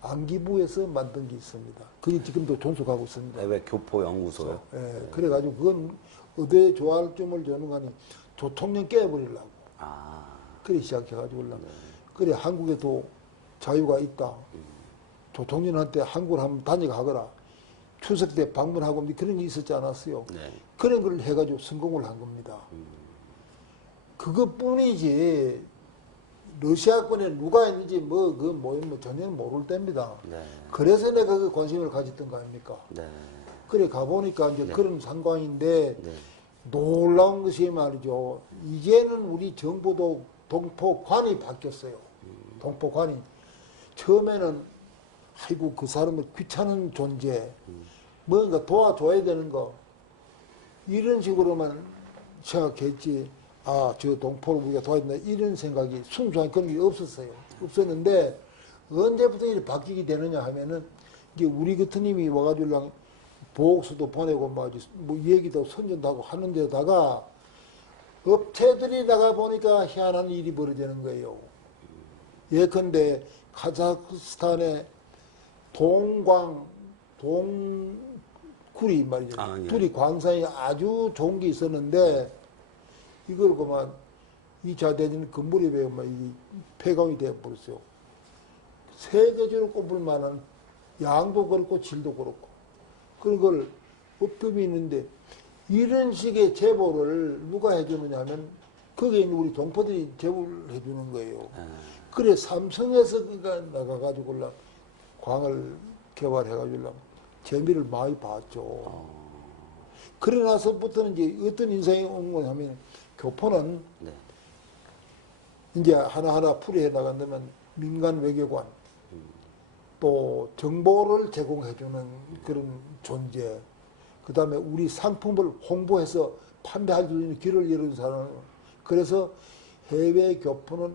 안기부에서 만든 게 있습니다. 그게 지금도 존속하고 있습니다. 해외 교포 연구소요. 예, 그래가지고 그건 어디에 좋아할 점을 주는 거니 조통령 깨버리려고. 아. 그래 시작해가지고 그래 한국에도 자유가 있다. 조통령한테 한국을 한번 다녀가거라. 추석 때 방문하고 그런 게 있었지 않았어요. 네. 그런 걸 해가지고 성공을 한 겁니다. 그것뿐이지 러시아권에 누가 있는지 전혀 모를 때입니다. 네. 그래서 내가 그 관심을 가졌던 거 아닙니까? 네. 그래 가보니까 이제 그런 상황인데 네. 놀라운 것이 말이죠. 이제는 우리 정부도 동포관이 바뀌었어요. 동포관이. 처음에는 아이고 그 사람을 귀찮은 존재 뭔가 도와줘야 되는 거 이런 식으로만 생각했지. 아, 저 동포를 우리가 도와야 된다 이런 생각이 순수한 그런 게 없었어요. 없었는데 언제부터 이렇게 바뀌게 되느냐 하면은 이게 우리 같은 님이 와가지고 보옥수도 보내고 뭐 얘기도 선전하고 하는 데다가 업체들이 나가 보니까 희한한 일이 벌어지는 거예요. 예컨대 카자흐스탄에 동구리 말이죠. 아, 예. 둘이 광산이 아주 좋은 게 있었는데 이걸 그만 2차 대전 그 무렵에 이 폐광이 되어버렸어요. 세계적으로 꼽을 만한 양도 그렇고 질도 그렇고 그런 걸 법법이 있는데 이런 식의 제보를 누가 해주느냐 하면 거기에 있는 우리 동포들이 제보를 해주는 거예요. 그래 삼성에서 그러니까 나가가지고 광을 개발해가지고 재미를 많이 봤죠. 그래 나서부터는 이제 어떤 인상이 온 거냐면 교포는 네. 이제 하나하나 풀이해 나간다면 민간 외교관 또 정보를 제공해주는 그런 존재 그 다음에 우리 상품을 홍보해서 판매할 수 있는 길을 열어준 사람 그래서 해외 교포는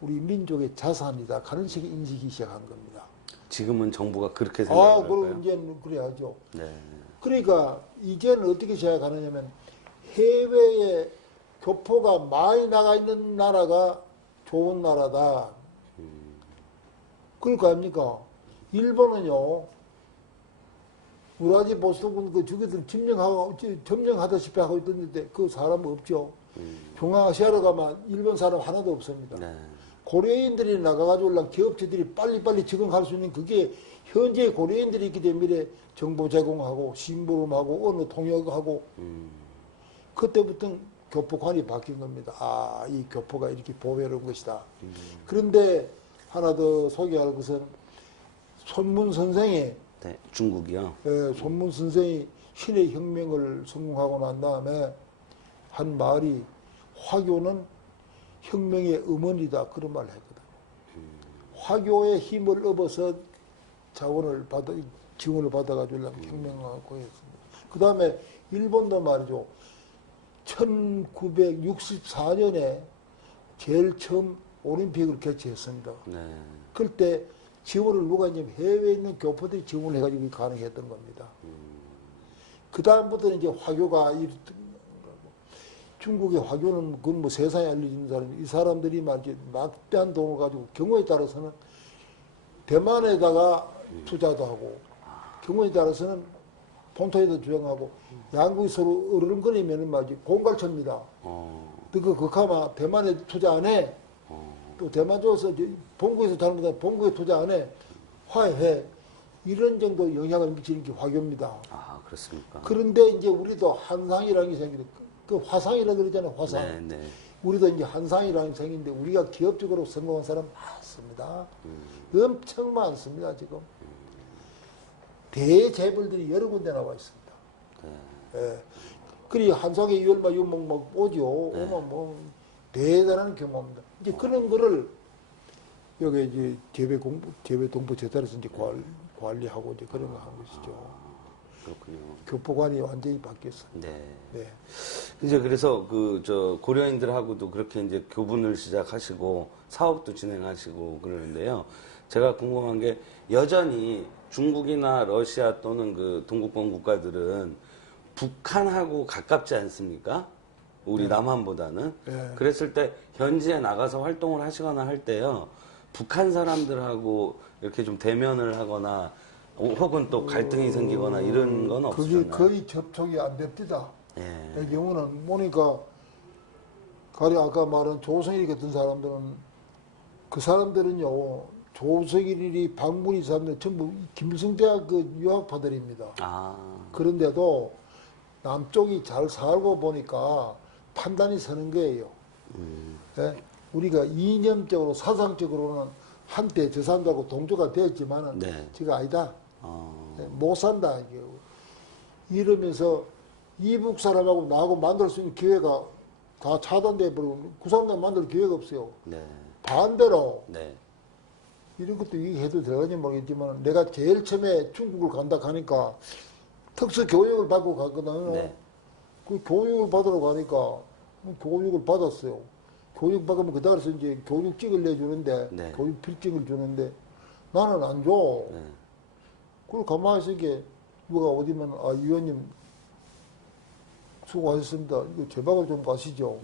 우리 민족의 자산이다 그런 식의 인식이 시작한 겁니다. 지금은 정부가 그렇게 아, 생각할까요? 그럼 이제는 그래야죠. 네. 그러니까 이제는 어떻게 시작하느냐면 해외에 교포가 많이 나가 있는 나라가 좋은 나라다. 그럴 거 아닙니까? 일본은요, 우라지 보수군 그 주기들 점령하다시피 하고 있던데 그 사람 없죠. 중앙아시아로 가면 일본 사람 하나도 없습니다. 네. 고려인들이 나가가지고 기업체들이 빨리빨리 적응할 수 있는 그게 현재 고려인들이 있기 때문에 정보 제공하고 심부름하고 언어 통역하고 그때부터 교포관이 바뀐 겁니다. 아, 이 교포가 이렇게 보배로운 것이다. 그런데 하나 더 소개할 것은 손문 선생이 네. 중국이요. 손문 선생이 신의 혁명을 성공하고 난 다음에 한 말이 화교는 혁명의 음원이다 그런 말을 했거든요. 화교의 힘을 얻어서 지원을 받아가지고 혁명하고 했습니다. 그 다음에 일본도 말이죠. 1964년에 제일 처음 올림픽을 개최했습니다. 네. 그때 지원을 누가 했냐면 해외에 있는 교포들이 지원을 해가지고 가능했던 겁니다. 그 다음부터는 이제 화교가 중국의 화교는 그건 뭐 세상에 알려진 사람, 이 사람들이 말이지 막대한 돈을 가지고 경우에 따라서는 대만에다가 투자도 하고 경우에 따라서는 본토에도 투자하고 양국이 서로 어른거리면 말이지 공갈쳐입니다. 그 극하마 대만에 투자 안 해. 또 대만 쪽에서 본국에서 잘못하면 본국에 투자 안 해. 화해해. 이런 정도 영향을 미치는 게 화교입니다. 아, 그렇습니까? 그런데 이제 우리도 한상이라는 게 생기는 그 화상이라고 그러잖아요. 화상. 네, 네. 우리도 이제 한상이라는 게 생긴데 우리가 기업적으로 성공한 사람 많습니다. 엄청 많습니다. 지금. 대재벌들이 여러 군데 나와 있습니다. 네. 예. 그리 한상의 이월마 유목 막 오죠. 네. 오면 뭐 대단한 경험입니다. 이제 그런 거를 여기 이제 재배동부 재단에서 이제 관리하고 이제 그런 거 한 것이죠. 그렇군요. 교포관이 완전히 바뀌었어요. 네. 네. 이제 그래서 고려인들하고도 그렇게 이제 교분을 시작하시고 사업도 진행하시고 그러는데요. 제가 궁금한 게 여전히 중국이나 러시아 또는 그 동구권 국가들은 북한하고 가깝지 않습니까? 우리 남한보다는. 네. 그랬을 때 현지에 나가서 활동을 하시거나 할 때요. 북한 사람들하고 이렇게 좀 대면을 하거나 혹은 또 갈등이 생기거나 이런 건 그게 없으셨나요? 거의 접촉이 안 됩니다. 예. 내 경우는 보니까 가령 아까 말한 조성일 같은 사람들은 그 사람들은요 조성일이 방문이 사람들 전부 김성대학 그 유학파들입니다. 아. 그런데도 남쪽이 잘 살고 보니까 판단이 서는 거예요. 예? 우리가 이념적으로 사상적으로는 한때 저 사람들하고 동조가 되었지만은 네. 지금 아니다. 못 산다. 이러면서 이북 사람하고 나하고 만들 수 있는 기회가 다 차단돼 버리고 그 사람들 만들 기회가 없어요. 네. 반대로 네. 이런 것도 얘기해도 들어가는지 모르겠지만 내가 제일 처음에 중국을 간다 하니까 특수 교육을 받고 갔거든요. 네. 그 교육을 받으러 가니까 교육을 받았어요. 교육 받으면 그다음에서 이제 교육직을 내주는데 네. 교육 필증을 주는데 나는 안 줘. 네. 그걸 가만히 있으니까 누가 어디면 아 위원님 수고하셨습니다. 이거 제방을 좀 가시죠.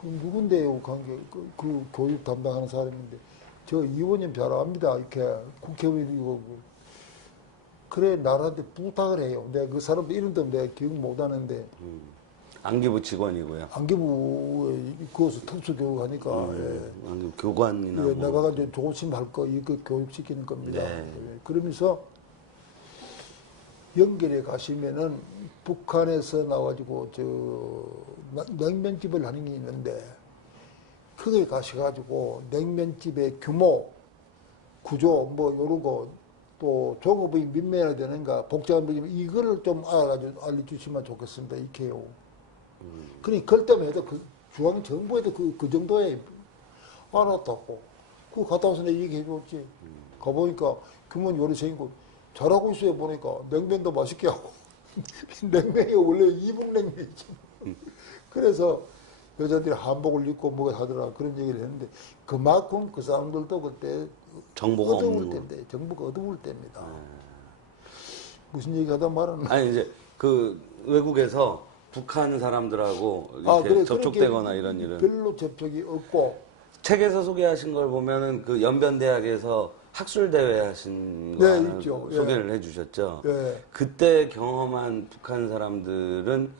그럼 누군데요? 관계 그 교육 담당하는 사람인데 저 이원님 잘 압니다. 이렇게 국회의원이고 그래 나한테 부탁을 해요. 내가 그 사람도 이름도 내가 기억 못하는데 안기부 직원이고요. 안기부에 거기서 특수교육하니까 안기부 교관이나 예, 뭐. 내가 이제 조심할 거 이거 교육시키는 겁니다. 네. 예, 그러면서 연결해 가시면은 북한에서 나와가지고 냉면집을 하는 게 있는데 거기에 가셔가지고 냉면집의 규모, 구조 뭐 요런 거 또 종업이 민매나 되는가 복잡한 부분 이거를 좀 알려주시면 좋겠습니다. 이렇게요. 그러니 그럴 때만 해도 그 중앙 정부에도 그 정도에 알았다고. 그거 갔다 와서 내 얘기해 줬지. 가보니까 규모 요리생이고 잘하고 있어요. 보니까 냉면도 맛있게 하고 냉면이 원래 이북냉면이지. 그래서 여자들이 한복을 입고 뭐가 하더라 그런 얘기를 했는데 그만큼 그 사람들도 그때 정보가 어두울 없는 때인데 정보가 어두울 때입니다. 무슨 얘기 하다 말은 아니 이제 그 외국에서 북한 사람들하고 이렇게 그래, 접촉되거나 이런 일은 별로 접촉이 없고 책에서 소개하신 걸 보면은 그 연변대학에서 학술 대회 하신 거 네, 하나 있죠. 예. 소개를 해주셨죠. 예. 그때 경험한 북한 사람들은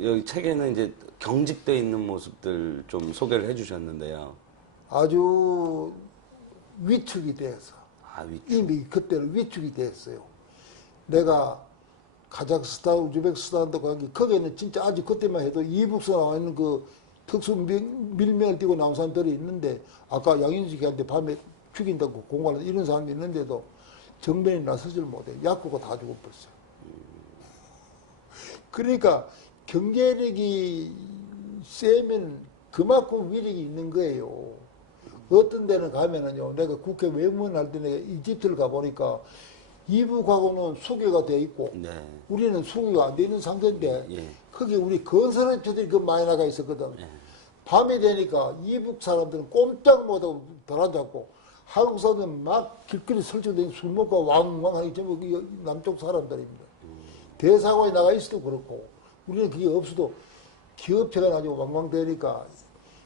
여기 책에는 이제 경직돼 있는 모습들 좀 소개를 해주셨는데요. 아주 위축이 돼서 위축. 이미 그때는 위축이 됐어요. 내가 카자흐스탄, 우즈베키스탄도 가기 거기에는 진짜 아직 그때만 해도 이북서 나와 있는 그 특수 밀면을 띄고 나온 사람들이 있는데 아까 양인식한테 밤에 죽인다고 공부하는 이런 사람이 있는데도 정면에 나서질 못해. 약국가 다 죽어버렸어요. 그러니까 경제력이 세면 그만큼 위력이 있는 거예요. 어떤 데는 가면은요, 내가 국회 외무원 할 때 내가 이집트를 가보니까 이북하고는 수교가 돼 있고, 네. 우리는 수교가 안 돼 있는 상태인데, 예. 거기 우리 건설업체들이 그 많이 나가 있었거든. 예. 밤이 되니까 이북 사람들은 꼼짝 못하고 들어앉았고, 한국 사람들은 막 길거리 설치된 술 먹고 왕왕 하니 전부 남쪽 사람들입니다. 대사관에 나가 있어도 그렇고, 우리는 그게 없어도 기업체가 나중에 왕왕되니까,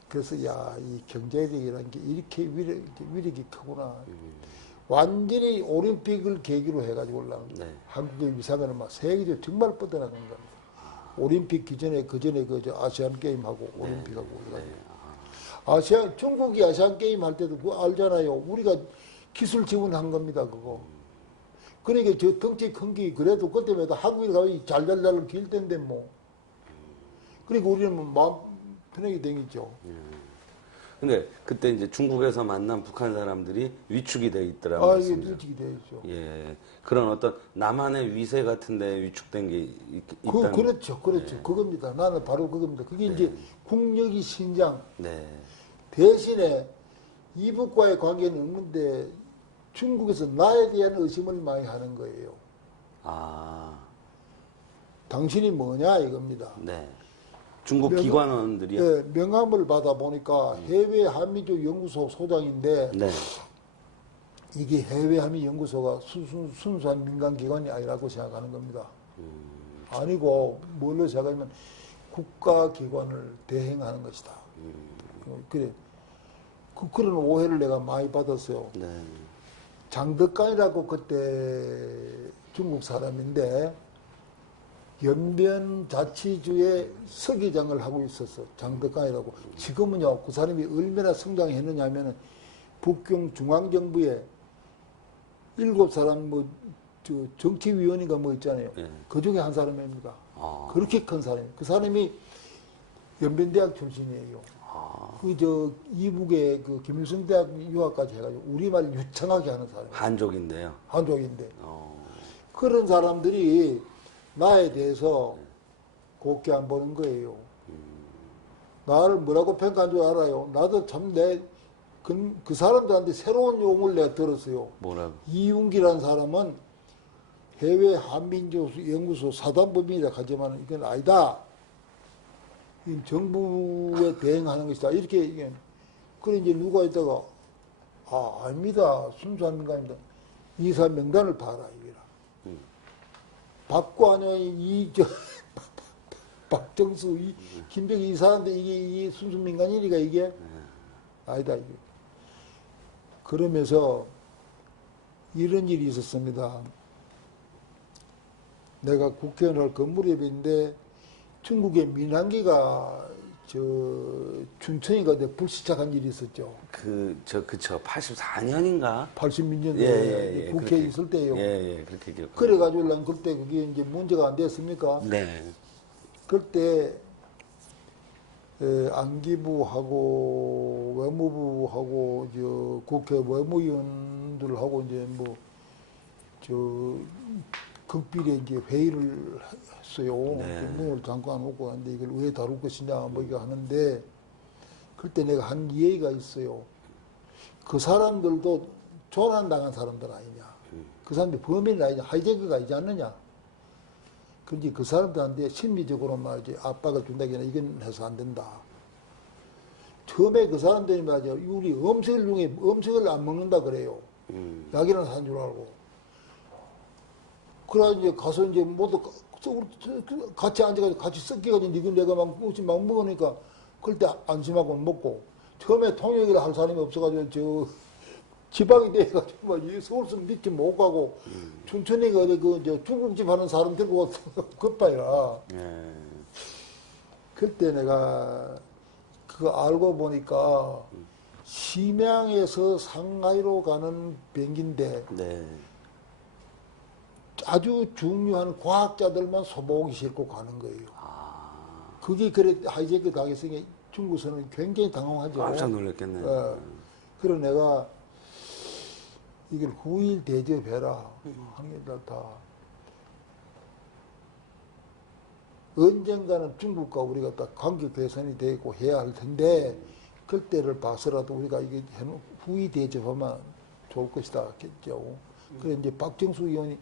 그래서 야, 이 경제력이라는 게 이렇게 위력이 크구나. 완전히 올림픽을 계기로 해가지고 네. 한국의 위상을 막 세계적으로 정말 뻗어나간 겁니다. 올림픽 기전에 그전에 저 아시안 게임하고 올림픽하고 중국이 아시안 게임 할 때도 그거 알잖아요. 우리가 기술 지원한 겁니다. 그거. 그러니까 저 덩치 큰 게 그래도 그때마다 한국에 가면 잘잘잘 길 텐데 뭐. 그러니까 우리는 뭐 마음 편하게 댕기죠. 근데 그때 이제 중국에서 만난 북한 사람들이 위축이 돼 있더라고요. 이게 위축이 되어 있죠. 예. 그런 어떤 남한의 위세 같은데 위축된 게 있다는 그렇죠. 그겁니다. 나는 바로 그겁니다. 그게 이제 국력이 신장. 네. 대신에 이북과의 관계는 없는데 중국에서 나에 대한 의심을 많이 하는 거예요. 당신이 뭐냐 이겁니다. 네. 중국 기관원들이요? 네, 명함을 받아보니까 해외 한미주 연구소 소장인데 네. 이게 해외 한미 연구소가 순수한 민간기관이 아니라고 생각하는 겁니다. 아니고 뭘로 생각하면 국가기관을 대행하는 것이다. 그래. 그런 오해를 내가 많이 받았어요. 네. 장덕관이라고 그때 중국 사람인데 연변자치주의 서기장을 하고 있었어. 장덕관이라고. 지금은요, 그 사람이 얼마나 성장했느냐 하면은 북경 중앙정부에 7사람 정치위원인가 뭐 있잖아요. 네. 그 중에 한 사람입니다. 그렇게 큰 사람이. 그 사람이 연변대학 출신이에요. 이북의 그 김일성 대학 유학까지 해가지고 우리말 유창하게 하는 사람. 한족인데요. 한족인데. 그런 사람들이 나에 대해서 곱게 안 보는 거예요. 나를 뭐라고 평가한 줄 알아요? 나도 참 그 사람들한테 새로운 용어를 내가 들었어요. 뭐라고? 이윤기라는 사람은 해외 한민주 연구소 사단법인이라 하지만 이건 아니다. 이 정부에 대행하는 것이다. 이렇게 그래 이제 누가 있다가 아닙니다. 순수한 민간입니다. 이사 명단을 봐라 이거라. 박관여의 박정수 김정희 이 사람들 이게 순수 민간이니까 이게 아니다 이게. 그러면서 이런 일이 있었습니다. 내가 국회의원을 건물입인데 중국의 민항기가 춘천인가 불시착한 일이 있었죠. 그쵸. 84년인가? 80년대 예, 국회에 그렇게, 있을 때요. 그렇게 기억. 그래가지고 난 그때 그게 이제 문제가 안 됐습니까? 네. 그때 안기부하고 외무부하고 국회 외무위원들하고 이제 뭐 저 극비례 이제 회의를 했어요. 네. 문을 잠깐 놓고 하는데 이걸 왜 다룰 것이냐 뭐 이거 하는데 그때 내가 한 이야기가 있어요. 그 사람들도 조난당한 사람들 아니냐. 그 사람들이 범인이 아니냐. 하이제크가 아니지 않느냐. 그런데 그 사람들한테 심리적으로 말이지 압박을 준다기나 이건 해서 안 된다. 처음에 그 사람들이 말이죠. 우리 음식을 중에 음식을 안 먹는다 그래요. 약이나 산 줄 알고. 그래 이제 가서 이제 모두 같이 앉아가지고 같이 섞여가지고 이건 내가 막 먹으니까 그럴 때 안심하고 먹고 처음에 통역을 할 사람이 없어가지고 저 지방이 돼가지고 막 서울서 밑에 못 가고 춘천에 어디 그 중국집 하는 사람 들고 급파이라. 그때 내가 그거 알고 보니까 심양에서 상하이로 가는 비행기인데 네. 아주 중요한 과학자들만 소복이 싣고 가는 거예요. 그게 그래 하이제크 당했으니 중국에서는 굉장히 당황하죠. 깜짝 놀랐겠네요. 그래서 내가 이걸 후일 대접해라 하는 게 다 언젠가는 중국과 우리가 딱 관계 개선이 되고 해야 할 텐데 그때를 봐서라도 우리가 이게 후위 대접하면 좋을 것이다 했죠. 그래 이제 박정수 의원이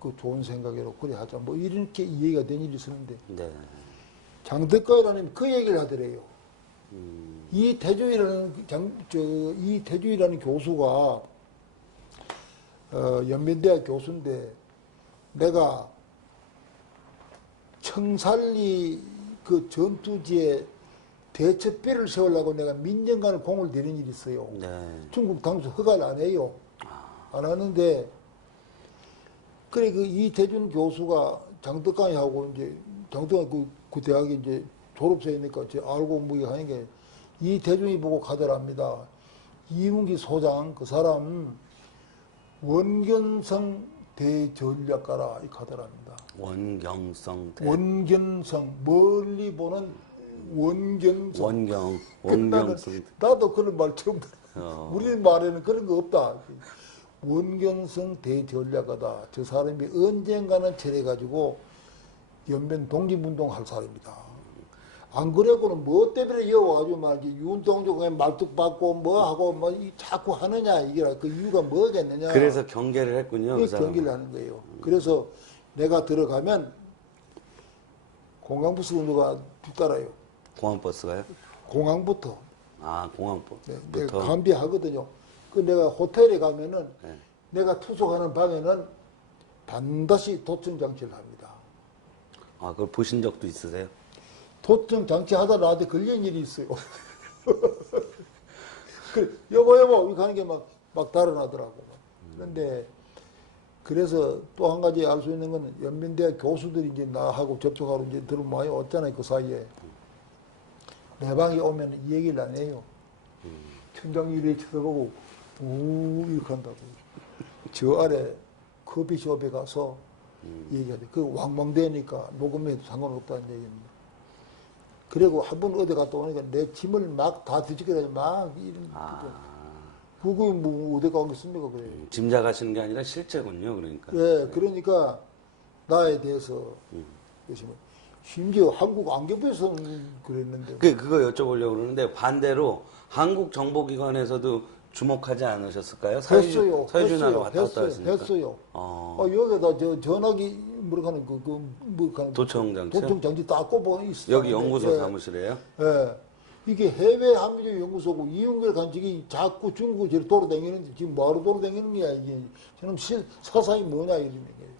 그 좋은 생각이라고 그래 하자 뭐 이렇게 이해가 된 일이 있었는데 네. 장덕가라는 그 얘기를 하더래요. 이태주이라는 교수가 연민대학 교수인데 내가 청살리 그 전투지에 대첩비를 세우려고 내가 민정관을 공을 들인 일이 있어요. 네. 중국 당수 허가를 안 해요. 안 하는데 그래 그 이태준 교수가 장덕강이하고 이제 장덕강 그 대학에 이제 졸업생이니까 제 알고 무기 하는 게 이태준이 보고 가더랍니다. 이문기 소장 그 사람 원견성 대전략가라 이 가더랍니다. 원경성 원견성 멀리 보는 원견성. 원경성. 나도 그런 말 처음 들어. 우리 말에는 그런 거 없다. 원경성 대전략가다. 저 사람이 언젠가는 저래가지고 연변 독립운동 할 사람이다. 안 그래고는 뭐 때문에 여와가지고 말이지 윤동주가 말뚝 받고 뭐 하고 뭐 자꾸 하느냐 이게 그 이유가 뭐겠느냐. 그래서 경계를 했군요. 그 경기를 하는 거예요. 그래서 내가 들어가면 공항버스 누가 뒤따라요. 공항버스가요? 공항부터. 아, 공항버스. 네, 내가 감비하거든요. 그 내가 호텔에 가면은 네. 내가 투숙하는 방에는 반드시 도청 장치를 합니다. 아, 그걸 보신 적도 있으세요? 도청 장치 하다 나한테 걸린 일이 있어요. 그래, 여보, 이렇게 하는 게 막 달아나더라고. 그런데, 그래서 또 한 가지 알 수 있는 건 연민대학 교수들이 이제 나하고 접촉하러 이제 들어 많이 왔잖아요, 그 사이에. 내 방에 오면 이 얘기를 안 해요. 천장이 이렇게 쳐다보고, 이렇게 한다고. 저 아래 커피숍에 가서 얘기하대. 그 왕망대니까 녹음해도 상관없다는 얘기입니다. 그리고 한 번 어디 갔다 오니까 내 짐을 막 다 뒤집어가지고 막 이런. 그거 뭐 어디 가겠습니까, 그래. 짐작하시는 게 아니라 실제군요, 그러니까. 예, 그러니까 나에 대해서 보시면 심지어 한국 안경부에서는 그랬는데. 그거 여쭤보려고 그러는데 반대로 한국 정보기관에서도 주목하지 않으셨을까요? 했어요. 사회주의나라 왔다 갔다 했으니까. 했어요. 여기다 전화기 뭐라카는 도청장치? 도청장치 딱 꼽아 있어. 여기 연구소 사무실이에요? 예. 이게 해외 한미주 연구소고 이용결 간직이 자꾸 중국을 저리 돌아다니는데 지금 뭐하러 돌아다니는 거야 이게. 저는 사상이 뭐냐 이러는 거예요.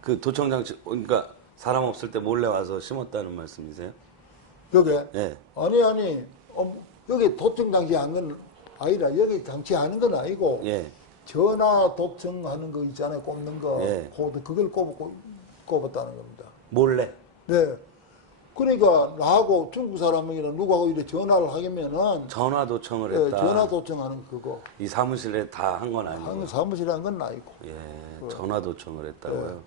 그 도청장치, 그러니까 사람 없을 때 몰래 와서 심었다는 말씀이세요? 여기? 예. 아니. 여기 도청장치 한 건 아니라 여기 장치하는 건 아니고 예. 전화 도청하는 거 있잖아요. 꼽는 거. 예. 코드 그걸 꼽았다는 겁니다. 몰래? 네. 그러니까 나하고 중국 사람이나 누구하고 이렇게 전화를 하면은 전화 도청을 예, 했다. 전화 도청하는 그거. 이 사무실에 다 한 건 한 아니고. 사무실에 한 건 아니고. 예. 전화 도청을 했다고요.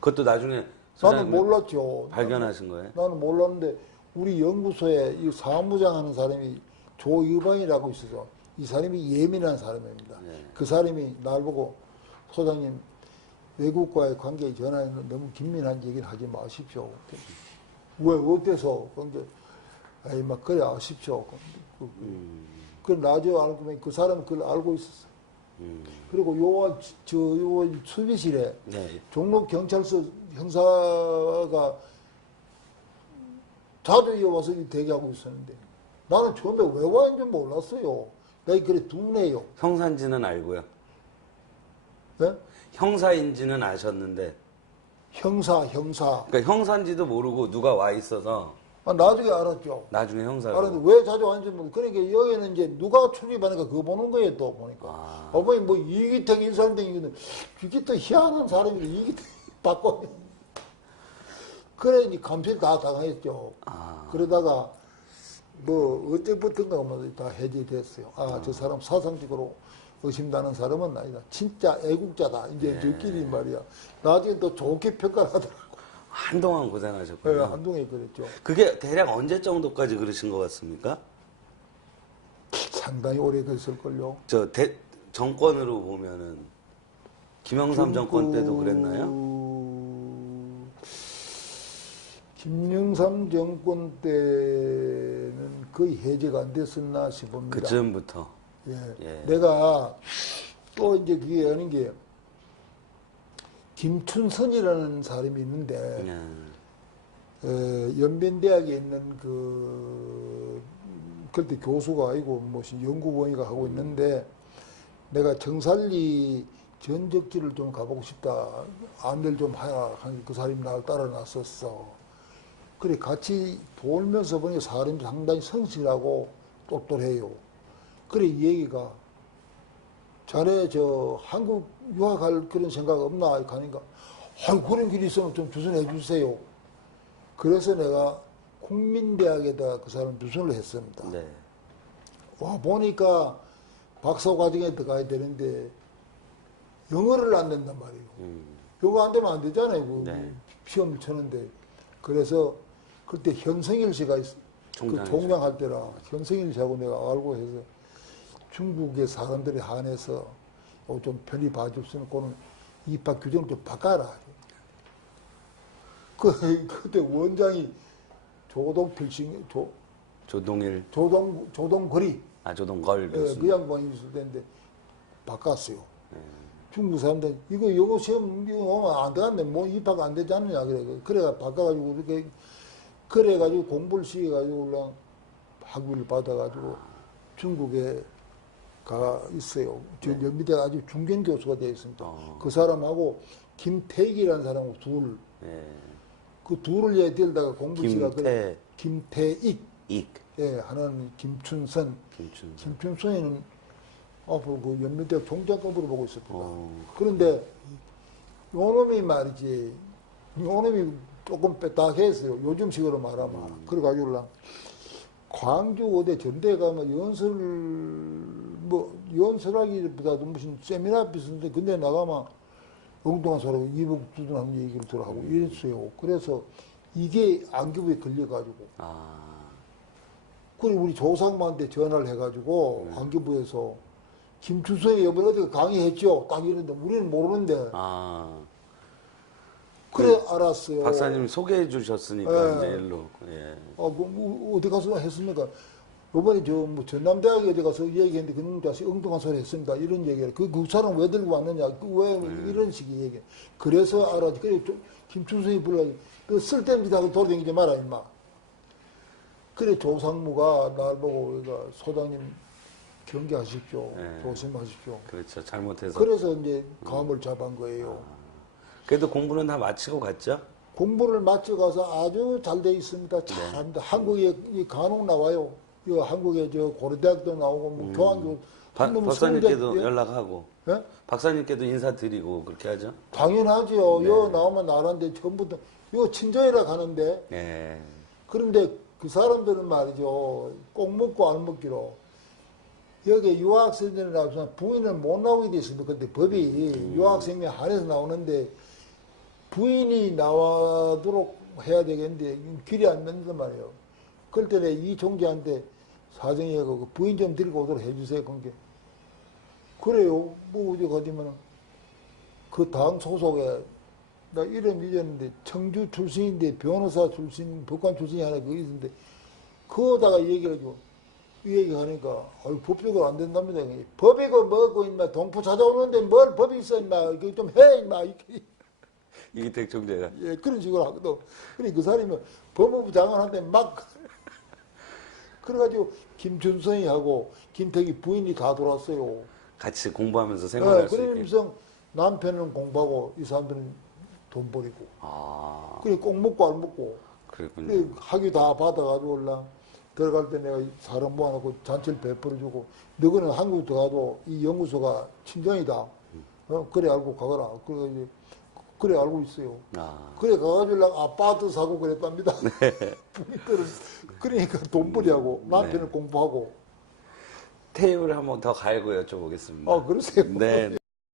그것도 나중에 나는 소장님 몰랐죠. 발견하신 거예요? 나는 몰랐는데 우리 연구소에 이 사무장 하는 사람이 조유방이라고 있어서 이 사람이 예민한 사람입니다. 네. 그 사람이 날 보고 소장님 외국과의 관계 전환에는 너무 긴밀한 얘기는 하지 마십시오. 왜 어때서? 근데 아이 막 그래 아십시오. 그 나중에 알고 보면 그 사람은 그걸 알고 있었어. 그리고 요 수비실에 네. 종로 경찰서 형사가 자주 이어와서 대기하고 있었는데 나는 처음에 왜 와 있는지 몰랐어요. 내가 그래 두뇌요. 형사인지는 알고요. 예? 형사인지는 아셨는데, 형사. 그러니까 형사인지도 모르고 누가 와 있어서 아, 나중에 알았죠. 나중에 형사로. 알았는데 왜 자주 왔는지 모르고. 그러니까 여기는 이제 누가 출입하니까 그거 보는 거예요, 또 보니까. 아. 어머니 뭐 이기택 인사인데 이게 또 희한한 사람이 이기택 바꿔. 그래 이제 감시를 다 당했죠. 아. 그러다가 뭐 어때부턴가 다 해제됐어요. 아, 저 사람 사상적으로 의심나는 사람은 아니다. 진짜 애국자다. 이제 저끼리 말이야. 나중에 또 좋게 평가를 하더라고. 한동안 네, 고생하셨군요. 한동에 그랬죠. 그게 대략 언제 정도까지 그러신 것 같습니까? 상당히 오래 됐을걸요. 정권으로 보면은 김영삼 정권 때도 그랬나요? 김영삼 정권 때는 거의 해제가 안 됐었나 싶습니다. 그쯤부터. 예. 예. 내가 또 이제 그게 하는 게 김춘선이라는 사람이 있는데 연변대학에 있는 그때 교수가 아니고 무슨 연구원이가 하고 있는데 내가 정살리 전적지를 좀 가보고 싶다. 안내를 좀 하라. 그 사람이 나를 따라 놨었어. 그래 같이 돌면서 보니까 사람이 상당히 성실하고 똑똑해요. 그래 이 얘기가 자네 한국 유학할 그런 생각 없나? 가니까 그런 길이 있으면 좀 주선해 주세요. 그래서 내가 국민대학에다 그 사람 주선을 했습니다. 네. 와 보니까 박사 과정에 들어가야 되는데 영어를 안 낸단 말이에요. 영어 안 되면 안 되잖아요. 네. 시험을 치는데. 그래서 그때 현성일 씨가 그 종장할 때라 현성일 씨하고 내가 알고 해서 중국의 사람들이 한해서 좀 편히 봐줬으면 그는 입학 규정을 좀 바꿔라. 그때 원장이 조동거리. 아, 조동걸 예, 교수님. 그 양반이 있을 때인데 바꿨어요. 중국 사람들 이거 영어 시험 이거 안 들어갔네. 뭐 입학 안 되지 않느냐 그래가 바꿔가지고 이렇게 그래가지고 공부를 시켜가지고 그냥 학위를 받아가지고 중국에 가 있어요. 저 연미대 아주 중견 교수가 되어 있습니다. 그 사람하고 김태익이라는 사람하고 그 둘을 예들다가 공부를 시작하고 김태익. 예, 하나는 김춘선. 김춘선이는 앞으로 그 연민대학 총장급으로 보고 있었다. 그런데 요놈이 말이지, 요놈이 조금 뺐다했어요. 요즘식으로 말하면. 그래가지고 광주 어디 전대에 가면 연설하기보다도 무슨 세미나 비슷한데 근데 나가면 엉뚱한 소리하고 이북 두둔하는 얘기를 들어하고 이랬어요. 그래서 이게 안기부에 걸려가지고. 그리고 우리 조상모한테 전화를 해가지고 안기부에서 김춘선이 이번에 어디 강의했죠? 딱 이랬는데 우리는 모르는데. 그래 알았어요. 박사님 소개해 주셨으니까 이제 일로. 예. 어디 가서 했습니까? 요번에 뭐 전남대학에 어디 가서 얘기했는데 그놈 자식 엉뚱한 소리 했습니다. 이런 얘기를. 그 사람 왜 들고 왔느냐? 왜 이런 식의 얘기. 그래서 알았지. 그래 김춘선이 불러가지고 그 쓸데없는 짓 하고 돌아다니지 마라 임마. 그래 조상무가 날 보고 우리가 소장님 경계하십시오. 조심하십시오. 그렇죠. 잘못해서. 그래서 이제 감을 잡은 거예요. 그래도 공부는 다 마치고 갔죠? 공부를 마치고 가서 아주 잘 돼 있습니다. 잘합니다. 한국에 이 간혹 나와요. 이 한국에 고려대학도 나오고 뭐 교환교 박사님께도 연락하고. 예? 박사님께도 인사드리고 그렇게 하죠? 당연하죠. 여 나오면 나란데 처음부터 요 친정이라 가는데. 그런데 그 사람들은 말이죠. 꼭 먹고 안 먹기로. 여기 유학생들이 나와서 부인은 못 나오게 돼 있습니다. 근데 법이 유학생이 한해서 나오는데 부인이 나와도록 해야 되겠는데 길이 안 맞는단 말이에요. 그럴 때 이 종지한테 사정해가지고 부인 좀 데리고 오도록 해주세요. 그게 그래요. 뭐 어디 가지면은 그 당 소속에 나 이름 잊었는데 청주 출신인데 변호사 출신 법관 출신이 하나 그거 있는데 그거다가 얘기해가지고 이 얘기하니까 법적으로 안 된답니다. 법이고 뭐고 임마 동포 찾아오는데 뭘 법이 있어 임마 이거 좀 해 임마 이렇게 이기택 총재가. 예, 그런 식으로 하거든. 그러니 그 사람이 법무부 장관한테 막 그래가지고 김준성이하고 김택이 부인이 다 돌았어요. 같이 공부하면서 생활할 수 있게. 그러면서 남편은 공부하고 이 사람들은 돈 버리고. 아, 그래 꼭 먹고 안 먹고. 그랬군요. 그래 학위 다 받아가지고 올라 들어갈 때 내가 사람 모아놓고 잔치를 베풀어주고 너희는 한국 들어가도 이 연구소가 친정이다. 그래 알고 가거라. 그래 알고 있어요. 아, 그래 가가지고 아파트 사고 그랬답니다. 부인들은 그러니까 돈벌이하고 남편은 공부하고. 테이블 한번 더 갈고 여쭤보겠습니다. 아 그러세요? 네.